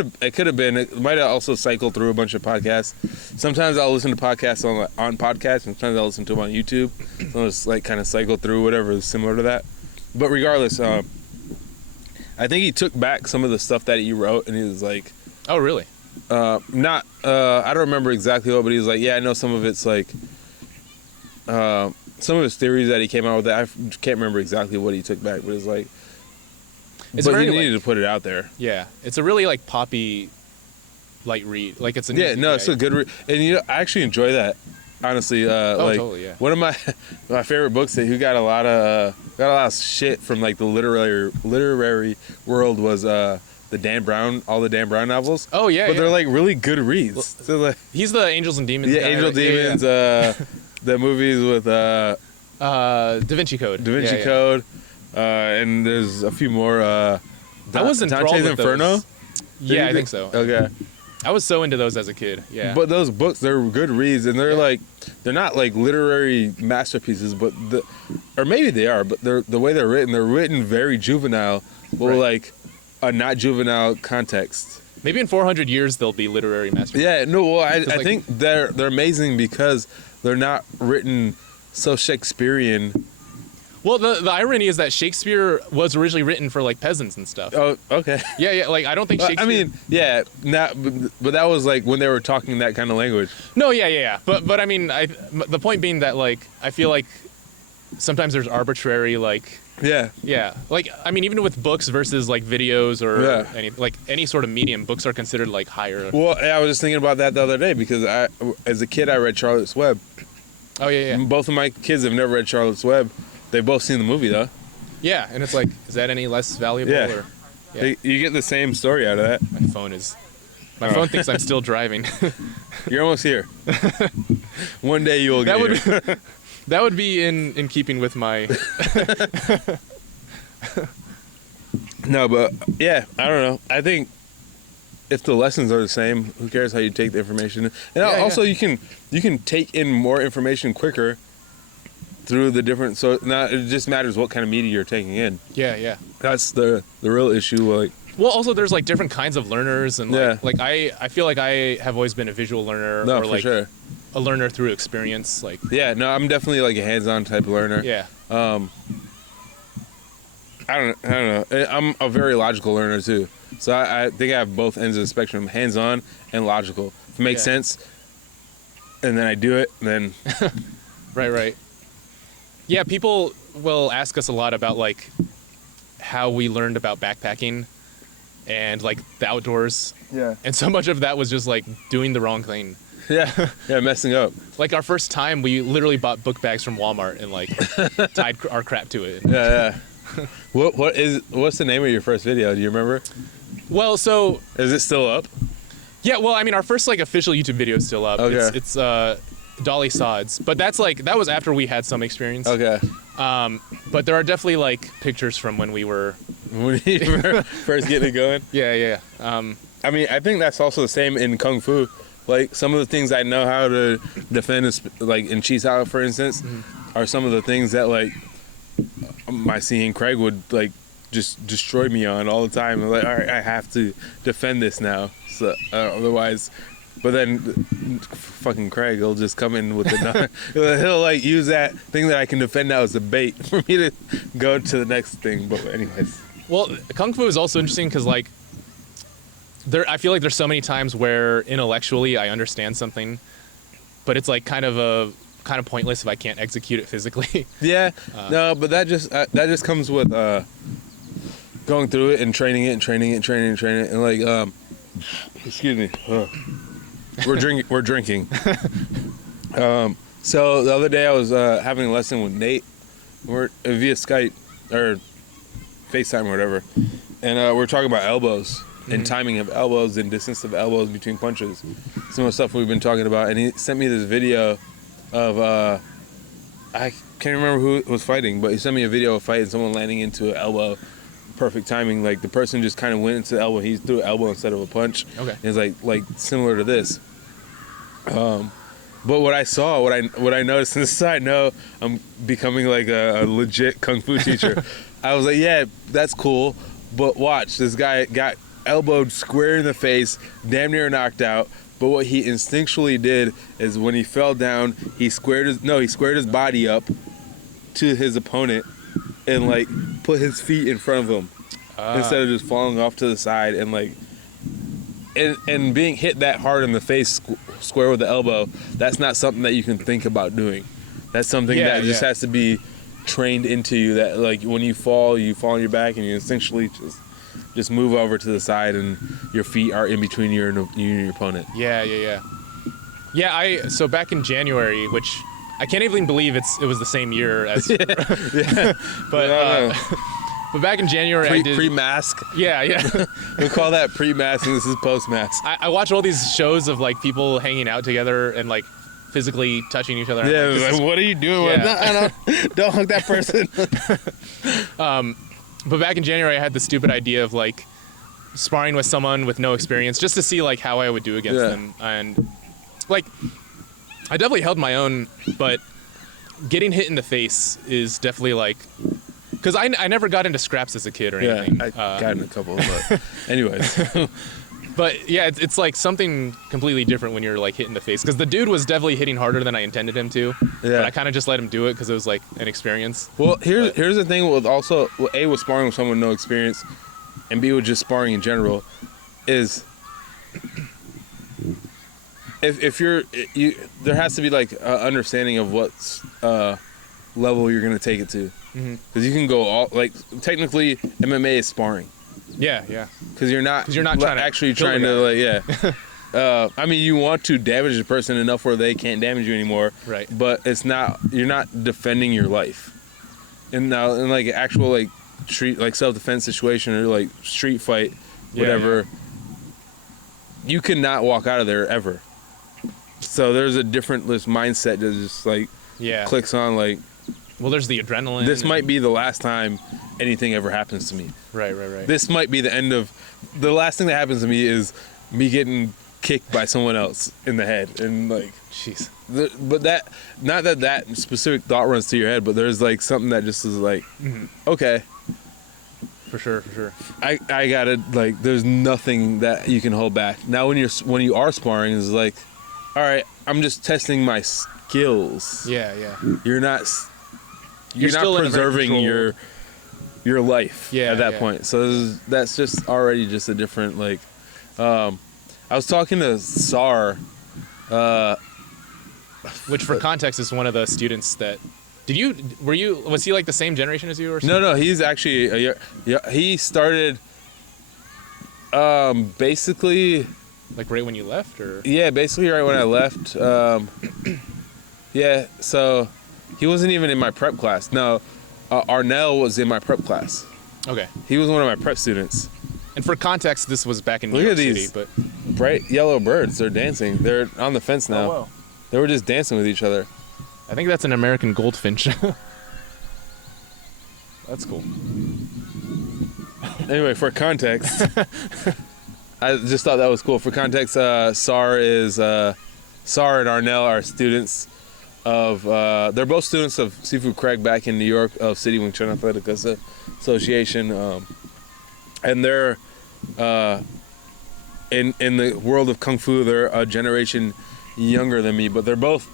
have been. It might have also cycled through a bunch of podcasts. Sometimes I'll listen to podcasts on podcasts, and sometimes I'll listen to them on YouTube. So I'll just like kind of cycle through whatever is similar to that. But regardless, I think he took back some of the stuff that he wrote, and he was like, Oh, really? I don't remember exactly what, but he was like, yeah, I know some of it's like, some of his theories that he came out with. I can't remember exactly what he took back, but it's like, It's but very, he needed like- to put it out there. Yeah. It's a really like poppy, light read. Like it's an Yeah, easy, no, it's a good and I actually enjoy that. Honestly, like totally, yeah. one of my favorite books that who got a lot of shit from like the literary world was the Dan Brown novels. Oh yeah. But yeah. they're like really good reads. So like, He's the Angels and Demons. yeah, guy, Angel right? Yeah, Demons, the movies with Da Vinci Code. Da Vinci Yeah. Code, and there's a few more. I was enthralled Dante's with Inferno. those. Yeah, I think so. Okay. I was so into those as a kid. Yeah. But those books, they're good reads, and they're not like literary masterpieces, but or maybe they are, but the way they're written very juvenile, or like a not juvenile context. Maybe in 400 years they'll be literary masterpieces. Yeah, no, well, I like, think they're amazing because they're not written so Shakespearean. Well, the irony is that Shakespeare was originally written for like peasants and stuff. Oh, okay. Yeah. Like I don't think Shakespeare. I mean, yeah, but that was like when they were talking that kind of language. No, yeah. But I mean, the point being that like I feel like sometimes there's arbitrary like. Yeah. Like I mean, even with books versus like videos or any sort of medium, books are considered like higher. Well, I was just thinking about that the other day because as a kid, I read Charlotte's Web. Oh yeah. Both of my kids have never read Charlotte's Web. They've both seen the movie though. Yeah, and it's like, is that any less valuable? Yeah. Or, yeah. You get the same story out of that. My phone thinks I'm still driving. You're almost here. One day you will get here. That would be in keeping with my. No, but yeah, I don't know. I think if the lessons are the same, who cares how you take the information? And also, you can take in more information quicker through the different. So now it just matters what kind of media you're taking in. Yeah. That's the real issue. Like, well, also there's like different kinds of learners, and like I feel like I have always been a visual learner, no, or for like sure. a learner through experience. Like, yeah, no, I'm definitely like a hands-on type of learner. Yeah. I don't know. I'm a very logical learner too. So I think I have both ends of the spectrum, hands-on and logical. If it makes sense, and then I do it, then right. Yeah, people will ask us a lot about like how we learned about backpacking and like the outdoors. Yeah. And so much of that was just like doing the wrong thing. Yeah, messing up. Like our first time, we literally bought book bags from Walmart and like tied our crap to it. Yeah. What's the name of your first video? Do you remember? Well, so is it still up? Yeah, well, I mean, our first like official YouTube video is still up. Okay. It's Dolly Sods, but that was after we had some experience. Okay. But there are definitely like pictures from when we were first getting it going. Yeah. I mean, I think that's also the same in Kung Fu. Like some of the things I know how to defend, like in Chi Sao, for instance, are some of the things that like my seeing Craig would like just destroy me on all the time. I'm like, all right, I have to defend this now. So otherwise, but then fucking Craig, he'll just come in with the he'll like use that thing that I can defend now as a bait for me to go to the next thing. But anyways, well, Kung Fu is also interesting because like I feel like there's so many times where intellectually I understand something, but it's like kind of pointless if I can't execute it physically. Yeah. No, but that just comes with going through it and training it and like excuse me. We're drinking. So the other day I was having a lesson with Nate. We're via Skype or FaceTime or whatever, and we're talking about elbows and timing of elbows and distance of elbows between punches. Some of the stuff we've been talking about, and he sent me this video of I can't remember who was fighting, but he sent me a video of fighting someone landing into an elbow, perfect timing. Like the person just kind of went into the elbow. He threw an elbow instead of a punch. Okay. And it's like similar to this. But what I noticed, and this is how I know I'm becoming like a legit Kung Fu teacher. I was like, yeah, that's cool, but watch, this guy got elbowed square in the face, damn near knocked out. But what he instinctually did is when he fell down, he squared his body up to his opponent and like put his feet in front of him instead of just falling off to the side and like and being hit that hard in the face square with the elbow. That's not something that you can think about doing. That's something that just has to be trained into you. That like when you fall on your back and you instinctually just move over to the side and your feet are in between you and your opponent. Yeah. So back in January, which I can't even believe it was the same year as. But back in January, I did pre-mask. Yeah. We call that pre-mask, and this is post-mask. I watch all these shows of like people hanging out together and like physically touching each other. Yeah, like, what are you doing? Yeah. No, don't hug that person. But back in January, I had the stupid idea of like sparring with someone with no experience just to see like how I would do against them, and like I definitely held my own, but getting hit in the face is definitely like, because I never got into scraps as a kid or anything. I got in a couple, but anyways. But yeah, it's like something completely different when you're like hit in the face, because the dude was definitely hitting harder than I intended him to. Yeah. But I kind of just let him do it because it was like an experience. Well, here's the thing with also, A, with sparring with someone with no experience, and B, with just sparring in general, is if you there has to be like an understanding of what level you're gonna take it to, because you can go all, like, technically MMA is sparring. Yeah. Because you're not trying to actually kill trying the to like I mean, you want to damage the person enough where they can't damage you anymore, Right. But you're not defending your life. And now in like actual like street, like self-defense situation or like street fight, whatever, you cannot walk out of there ever. So there's a different mindset that just like clicks on, like, well, there's the adrenaline. this might be the last time anything ever happens to me. Right. This might be the end of, the last thing that happens to me is me getting kicked by someone else in the head, and like, jeez. But that, not that specific thought runs through your head, but there's like something that just is like, okay, For sure. I gotta, like, there's nothing that you can hold back. Now when you are sparring, is like, all right, I'm just testing my skills. Yeah. You're not still in a very preserving controlled- your life at that yeah. point. So that's just already just a different, like, I was talking to Sar, Which, for context, is one of the students that. Was he like the same generation as you or something? no, he's actually he started basically, Like right when you left, or? basically right when I left. So he wasn't even in my prep class. No, Darnell was in my prep class. Okay. He was one of my prep students. And for context, this was back in New Look York at City, these but bright yellow birds. They're dancing. They're on the fence now. Oh, wow. They were just dancing with each other. I think that's an American goldfinch. That's cool. Anyway, for context, I just thought that was cool. For context, Sar and Darnell are students of. They're both students of Sifu Craig back in New York, of City Wing Chun Athletic Association, and they're in the world of Kung Fu. They're a generation younger than me, but they're both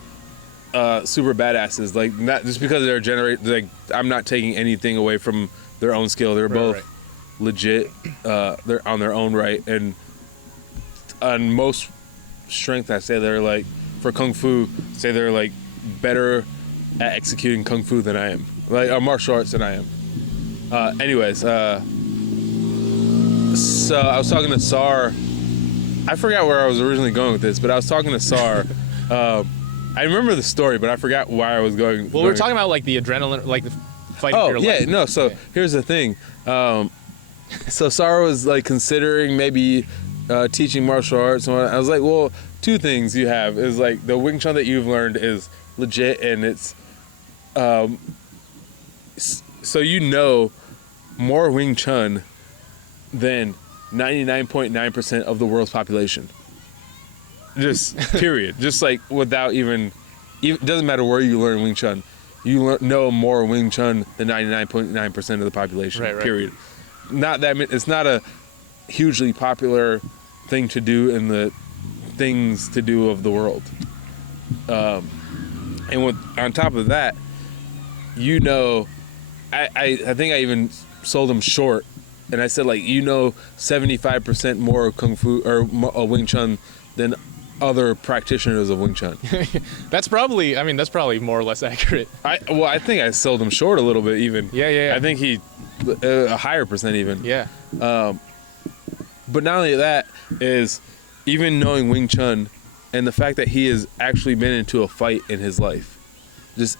super badasses. Like, not just because they're like, I'm not taking anything away from their own skill. They're both legit. They're on their own right, and on most strength, I say they're like, for Kung Fu, say they're like better at executing Kung Fu than I am, like martial arts than I am. Anyways, so I was talking to Sar. I forgot where I was originally going with this, but I was talking to Sar. I remember the story, but I forgot why I was going. Well, we were talking about like the adrenaline, like the fighting for your life. No. So here's the thing. So Sar was like considering maybe teaching martial arts, and I was like, well, two things you have is like the Wing Chun that you've learned is legit, and it's so you know more Wing Chun than 99.9% of the world's population. Just period. Just like without even doesn't matter where you learn Wing Chun, you know more Wing Chun than 99.9% of the population. Right. Period. Not that it's not a hugely popular thing to do in the things to do of the world. And on top of that, you know, I think I even sold them short, and I said, like, 75% more Kung Fu or Wing Chun than other practitioners of Wing Chun. That's probably more or less accurate. I think I sold him short a little bit even. Yeah. I think he a higher percent even. Yeah. But not only that, is even knowing Wing Chun and the fact that he has actually been into a fight in his life. Just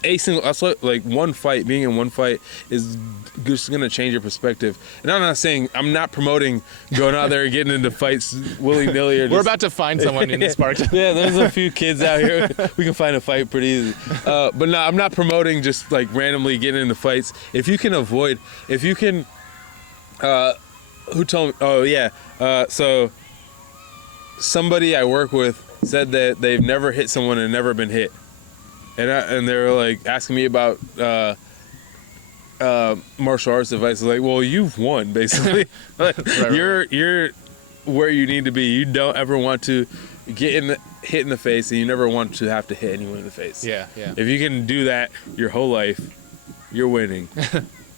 one fight, being in one fight is just going to change your perspective. And I'm not promoting going out there and getting into fights willy-nilly. We're about to find someone in this park. Yeah, there's a few kids out here. We can find a fight pretty easy. But no, I'm not promoting just like randomly getting into fights. If you can Who told me? Oh yeah. So somebody I work with said that they've never hit someone and never been hit, and they were like asking me about martial arts advice. Like, well, you've won basically. Like, you're where you need to be. You don't ever want to hit in the face, and you never want to have to hit anyone in the face. Yeah, yeah. If you can do that your whole life, you're winning.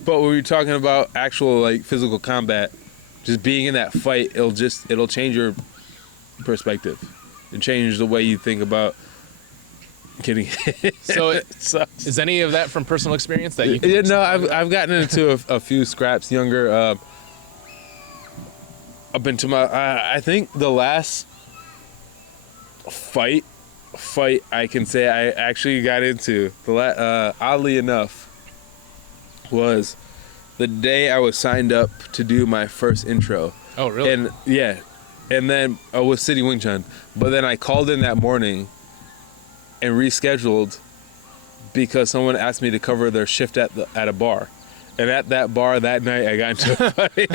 But when you're talking about actual like physical combat, just being in that fight, it'll change your perspective and change the way you think about getting hit. So it sucks. Is any of that from personal experience that you can Yeah, no, I've gotten into a few scraps younger. Up into my, I think the last fight I can say I actually got into, oddly enough, was the day I was signed up to do my first intro. Oh, really? And yeah, and then I was City Wing Chun, but then I called in that morning and rescheduled because someone asked me to cover their shift at a bar, and at that bar that night I got into a fight,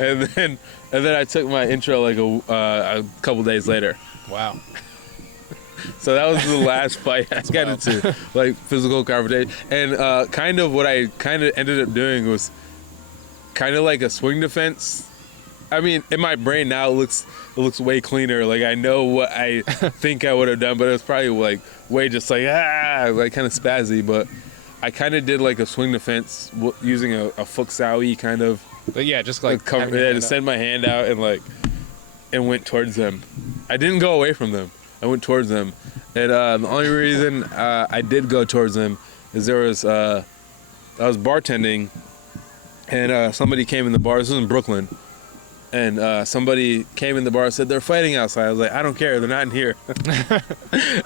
and then I took my intro like a couple days later. Wow. So that was the last fight I got into, like physical confrontation, and kind of what I kind of ended up doing was kind of like a swing defense. I mean, in my brain now it looks way cleaner. Like I know what I think I would have done, but it was probably like way just like kind of spazzy. But I kind of did like a swing defense using a fuksao kind of. But yeah, just like cover, to send my hand out and went towards them. I didn't go away from them. I went towards them, and the only reason I did go towards them is I was bartending, and somebody came in the bar. This was in Brooklyn, and somebody came in the bar and said they're fighting outside. I was like, I don't care, they're not in here.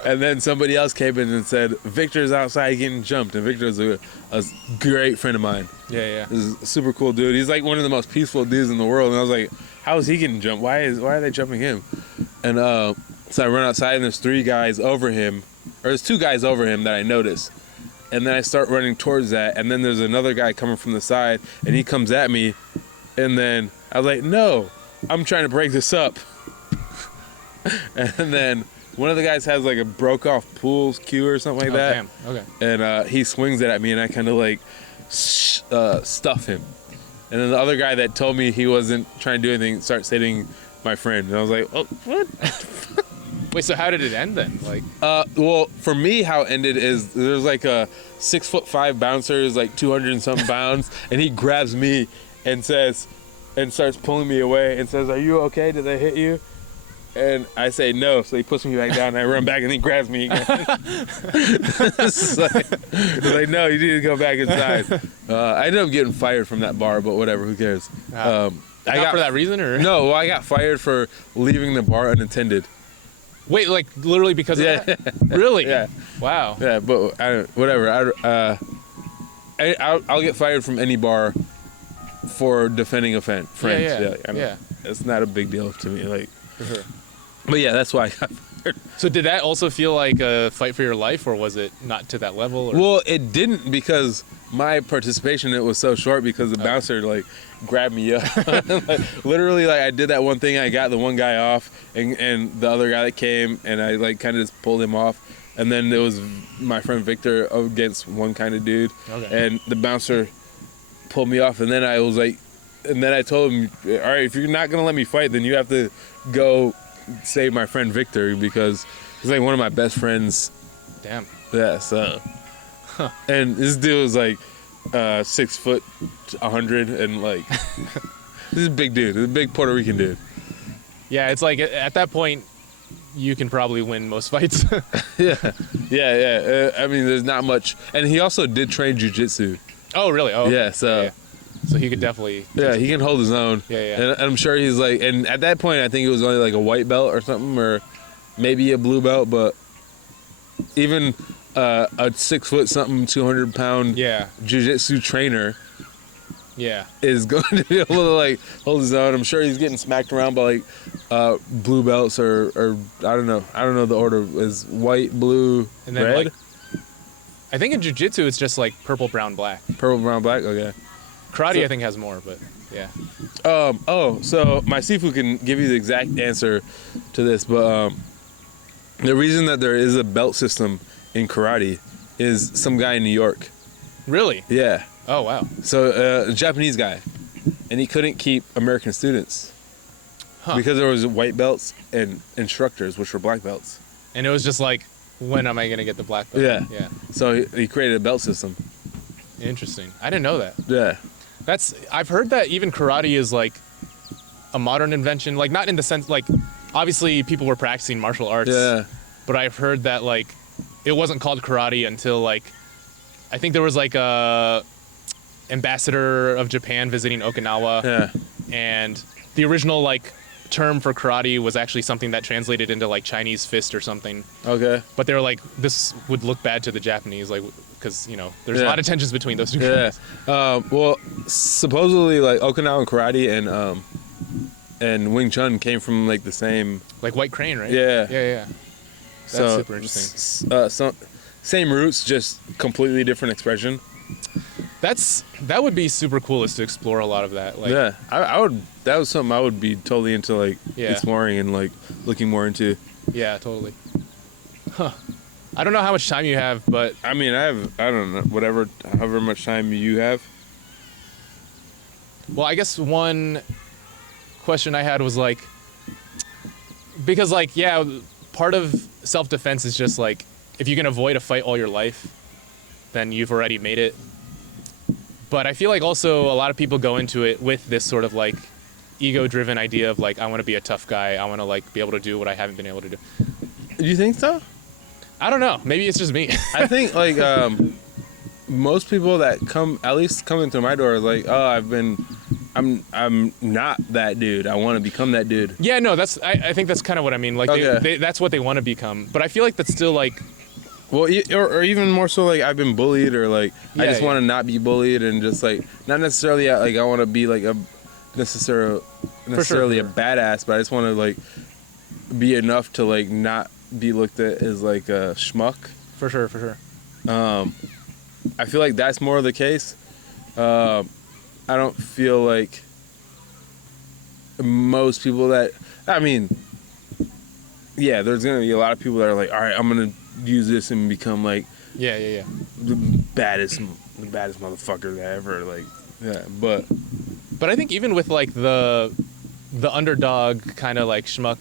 And then somebody else came in and said Victor's outside getting jumped, and Victor's a great friend of mine. Yeah. He's a super cool dude. He's like one of the most peaceful dudes in the world, and I was like, how is he getting jumped? Why are they jumping him? And so I run outside and there's two guys over him that I notice. And then I start running towards that, and then there's another guy coming from the side, and he comes at me, and then I was like, no, I'm trying to break this up. And then one of the guys has like a broke off pool cue or something like that. Damn. Okay. And he swings it at me, and I kind of like stuff him. And then the other guy that told me he wasn't trying to do anything starts hitting my friend, and I was like, oh, what? Wait, so how did it end then? Like, well, for me, how it ended is there's like a 6'5" bouncer, is like 200 and something pounds, and he grabs me and starts pulling me away and says, "Are you okay? Did they hit you?" And I say no, so he puts me back down, and I run back, and he grabs me again. It's like, no, you need to go back inside. I ended up getting fired from that bar, but whatever, who cares? I got for that reason, or no? Well, I got fired for leaving the bar unattended. Wait, like literally because of that? Really? Yeah. Wow. Yeah, but whatever. I'll get fired from any bar for defending friends. Yeah. It's not a big deal to me. Like, For sure. but yeah, that's why I got fired. So did that also feel like a fight for your life, or was it not to that level? Or? Well, it didn't, because my participation in it was so short, because the bouncer like grabbed me up. Like, literally, like I did that one thing, I got the one guy off, and the other guy that came, and I like kind of just pulled him off, and then it was my friend Victor against one kind of dude, and the bouncer pulled me off, and then I was like, and then I told him, all right, if you're not gonna let me fight, then you have to go save my friend Victor, because he's like one of my best friends. Damn. Yeah, so. And this dude was like 6 foot 100, and like this is a big dude. This is a big Puerto Rican dude. Yeah, it's like at that point you can probably win most fights. Yeah. I mean, there's not much, and he also did train jiu-jitsu. Oh, really? Oh, okay. Yeah, so. Yeah. So he could definitely. Yeah, he can hold his own. Yeah. And I'm sure he's like, and at that point I think it was only like a white belt or something, or maybe a blue belt, but even a 6 foot something, 200 pound jiu-jitsu trainer is going to be able to like hold his own. I'm sure he's getting smacked around by like blue belts or I don't know the order is white, blue, and then red. Like, I think in jiu-jitsu it's just like purple, brown, black. Purple, brown, black. Okay. Karate I think has more, but yeah. So my Sifu can give you the exact answer to this, but the reason that there is a belt system in karate is some guy in New York. Really? Yeah. Oh wow. So a Japanese guy, and he couldn't keep American students because there was white belts and instructors, which were black belts. And it was just like, when am I gonna get the black belt? Yeah. Yeah. So he created a belt system. Interesting. I didn't know that. Yeah. I've heard that even karate is like a modern invention, like not in the sense like obviously people were practicing martial arts. Yeah. But I've heard that like it wasn't called karate until like I think there was like a ambassador of Japan visiting Okinawa. Yeah. And the original like term for karate was actually something that translated into like Chinese fist or something. Okay. But they were like, this would look bad to the Japanese, like, because you know there's a Yeah. lot of tensions between those two. Yeah. countries. Well, supposedly like Okinawan karate and Wing Chun came from like the same. Like White Crane, right? Yeah. Yeah. That's super interesting. Same roots, just completely different expression. That would be super cool, is to explore a lot of that. Like, Yeah, I would. That was something I would be totally into, like Yeah. exploring and like looking more into. Yeah, totally. Huh. I don't know how much time you have, but I mean, I don't know, however much time you have. well, I guess one question I had was like, because like, yeah, part of self-defense is just like, if you can avoid a fight all your life, then you've already made it. But I feel like also a lot of people go into it with this sort of like ego-driven idea of like, I want to be a tough guy. I want to like be able to do what I haven't been able to do. Do you think so? I don't know. Maybe it's just me. I think like most people that come into my door are like, oh, I'm not that dude. I want to become that dude. Yeah, no, I think that's kind of what I mean. Like, Okay. that's what they want to become. But I feel like that's still like, Well, or even more so, like I've been bullied, or like I Yeah, just want to not be bullied, and just like not necessarily like I want to be like a necessarily a badass, but I just want to like be enough to like not be looked at as like a schmuck. for sure. I feel like that's more the case. I don't feel like most people that, I mean, yeah, there's gonna be a lot of people that are like, all right, I'm gonna use this and become like Yeah. the baddest motherfucker that ever, like, yeah, But I think even with like the underdog kind of like schmuck,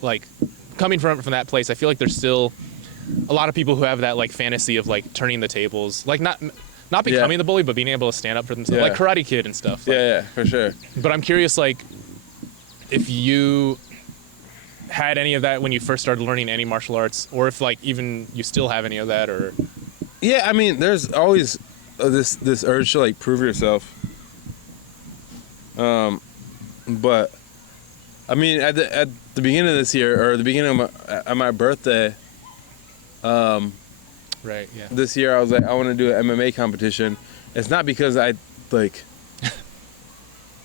like coming from that place, I feel like there's still a lot of people who have that like fantasy of like turning the tables, like not becoming the bully, but being able to stand up for themselves, Yeah. like Karate Kid and stuff. Like, yeah, for sure. But I'm curious, like, if you had any of that when you first started learning any martial arts, or if like even you still have any of that, or Yeah, I mean, there's always this urge to like prove yourself. But I mean, at the beginning of this year, or the beginning of my birthday, right, yeah, this year I was like, I want to do an MMA competition. It's not because I like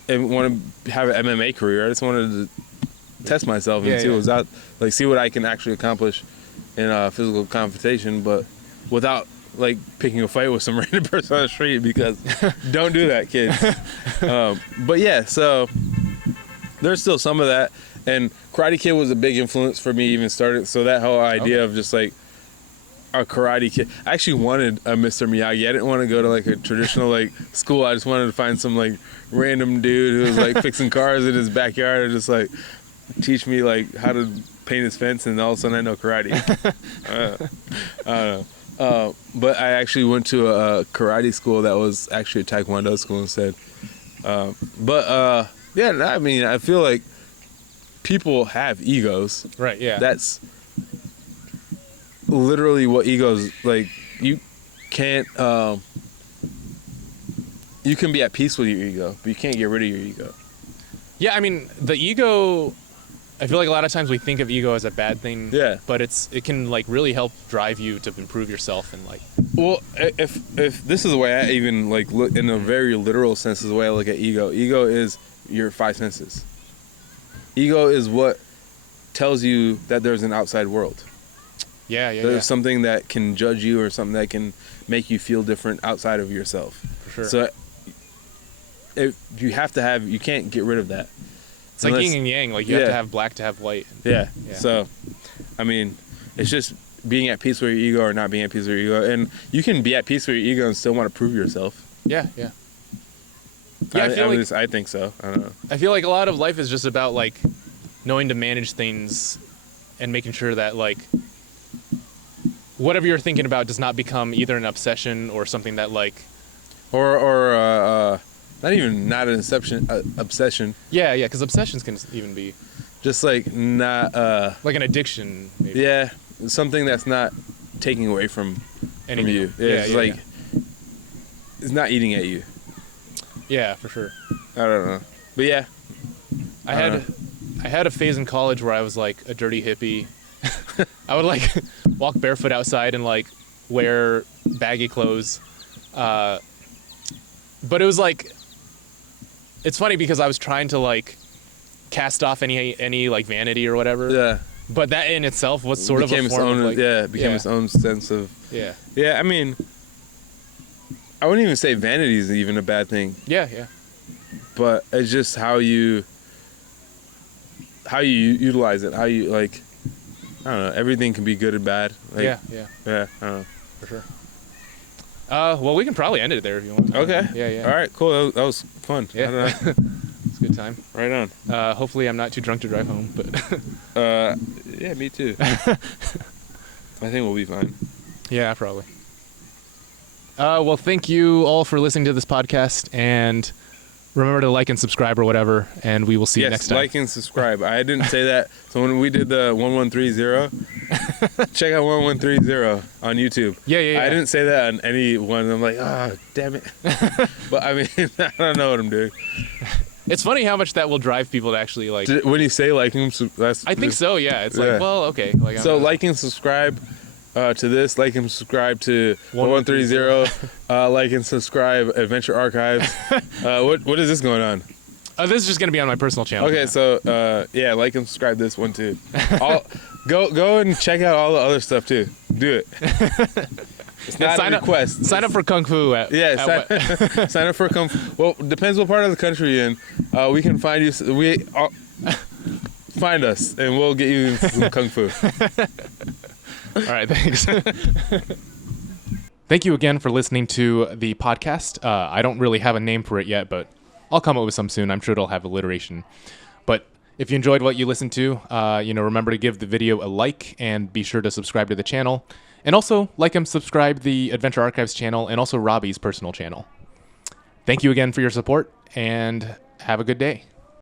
want to have an MMA career. I just wanted to test myself and see what was out, like see what I can actually accomplish in a physical confrontation, but without like picking a fight with some random person on the street, because don't do that, kids. But yeah, so there's still some of that, and Karate Kid was a big influence for me even started. So that whole idea of just like a Karate Kid, I actually wanted a Mr. Miyagi. I didn't want to go to like a traditional like school. I just wanted to find some like random dude who was like fixing cars in his backyard and just like teach me like how to paint his fence, and all of a sudden I know karate. I don't know. But I actually went to a karate school that was actually a taekwondo school instead. Yeah, I mean, I feel like people have egos. right, yeah, That's literally what egos, like, you can't, you can be at peace with your ego, but you can't get rid of your ego. yeah. I mean, the ego. I feel like a lot of times we think of ego as a bad thing. Yeah. But it can like really help drive you to improve yourself and like. Well, if this is the way I even like look in a very literal sense, is the way I look at ego. Ego is your five senses. Ego is what tells you that there's an outside world. Yeah. There's something that can judge you, or something that can make you feel different outside of yourself. For sure. So you have to have. You can't get rid of that. It's like yin and yang. Like you have to have black to have white. Yeah. So, I mean, it's just being at peace with your ego or not being at peace with your ego, and you can be at peace with your ego and still want to prove yourself. Yeah. I think so. I don't know. I feel like a lot of life is just about like knowing to manage things and making sure that like whatever you're thinking about does not become either an obsession or something that like or not an obsession. Yeah, because obsessions can even be just like not like an addiction. Maybe. Yeah, something that's not taking away from you. Yeah, it's not eating at you. Yeah, for sure. I don't know, but yeah, I had a phase in college where I was like a dirty hippie. I would like walk barefoot outside and like wear baggy clothes. But it was like, it's funny because I was trying to like cast off any like vanity or whatever. Yeah. But that in itself was sort of a form of like, became its own sense of. Yeah. Yeah, I mean, I wouldn't even say vanity is even a bad thing. Yeah. But it's just how you utilize it, how you like. I don't know. Everything can be good and bad. Like, yeah. I don't know. For sure. Well, we can probably end it there if you want. Okay. Yeah. All right, cool. That was fun. Yeah. I don't know. It's a good time. Right on. Hopefully I'm not too drunk to drive home, but. Yeah, me too. I think we'll be fine. Yeah, probably. Well, thank you all for listening to this podcast, and remember to like and subscribe or whatever, and we will see you next time. Like and subscribe. I didn't say that. So when we did the 1130, check out 1130 on YouTube. Yeah. I didn't say that on any one. I'm like, damn it. But I mean, I don't know what I'm doing. It's funny how much that will drive people to actually like. When you say like and I think so. Yeah. It's like, well, okay. Like, so like and subscribe to this. Like and subscribe to 1130. Like and subscribe Adventure Archives. What is this going on? This is just gonna be on my personal channel. Okay, so like and subscribe this one too. Go and check out all the other stuff too. Do it. It's not a request. Sign up for Kung Fu. Sign up for Kung Fu. Well, depends what part of the country you're in. We can find you. Find us and we'll get you some Kung Fu. All right, thanks. Thank you again for listening to the podcast. I don't really have a name for it yet, but I'll come up with some soon. I'm sure it'll have alliteration. But if you enjoyed what you listened to, remember to give the video a like and be sure to subscribe to the channel. And also like and subscribe the Adventure Archives channel and also Robbie's personal channel. Thank you again for your support and have a good day.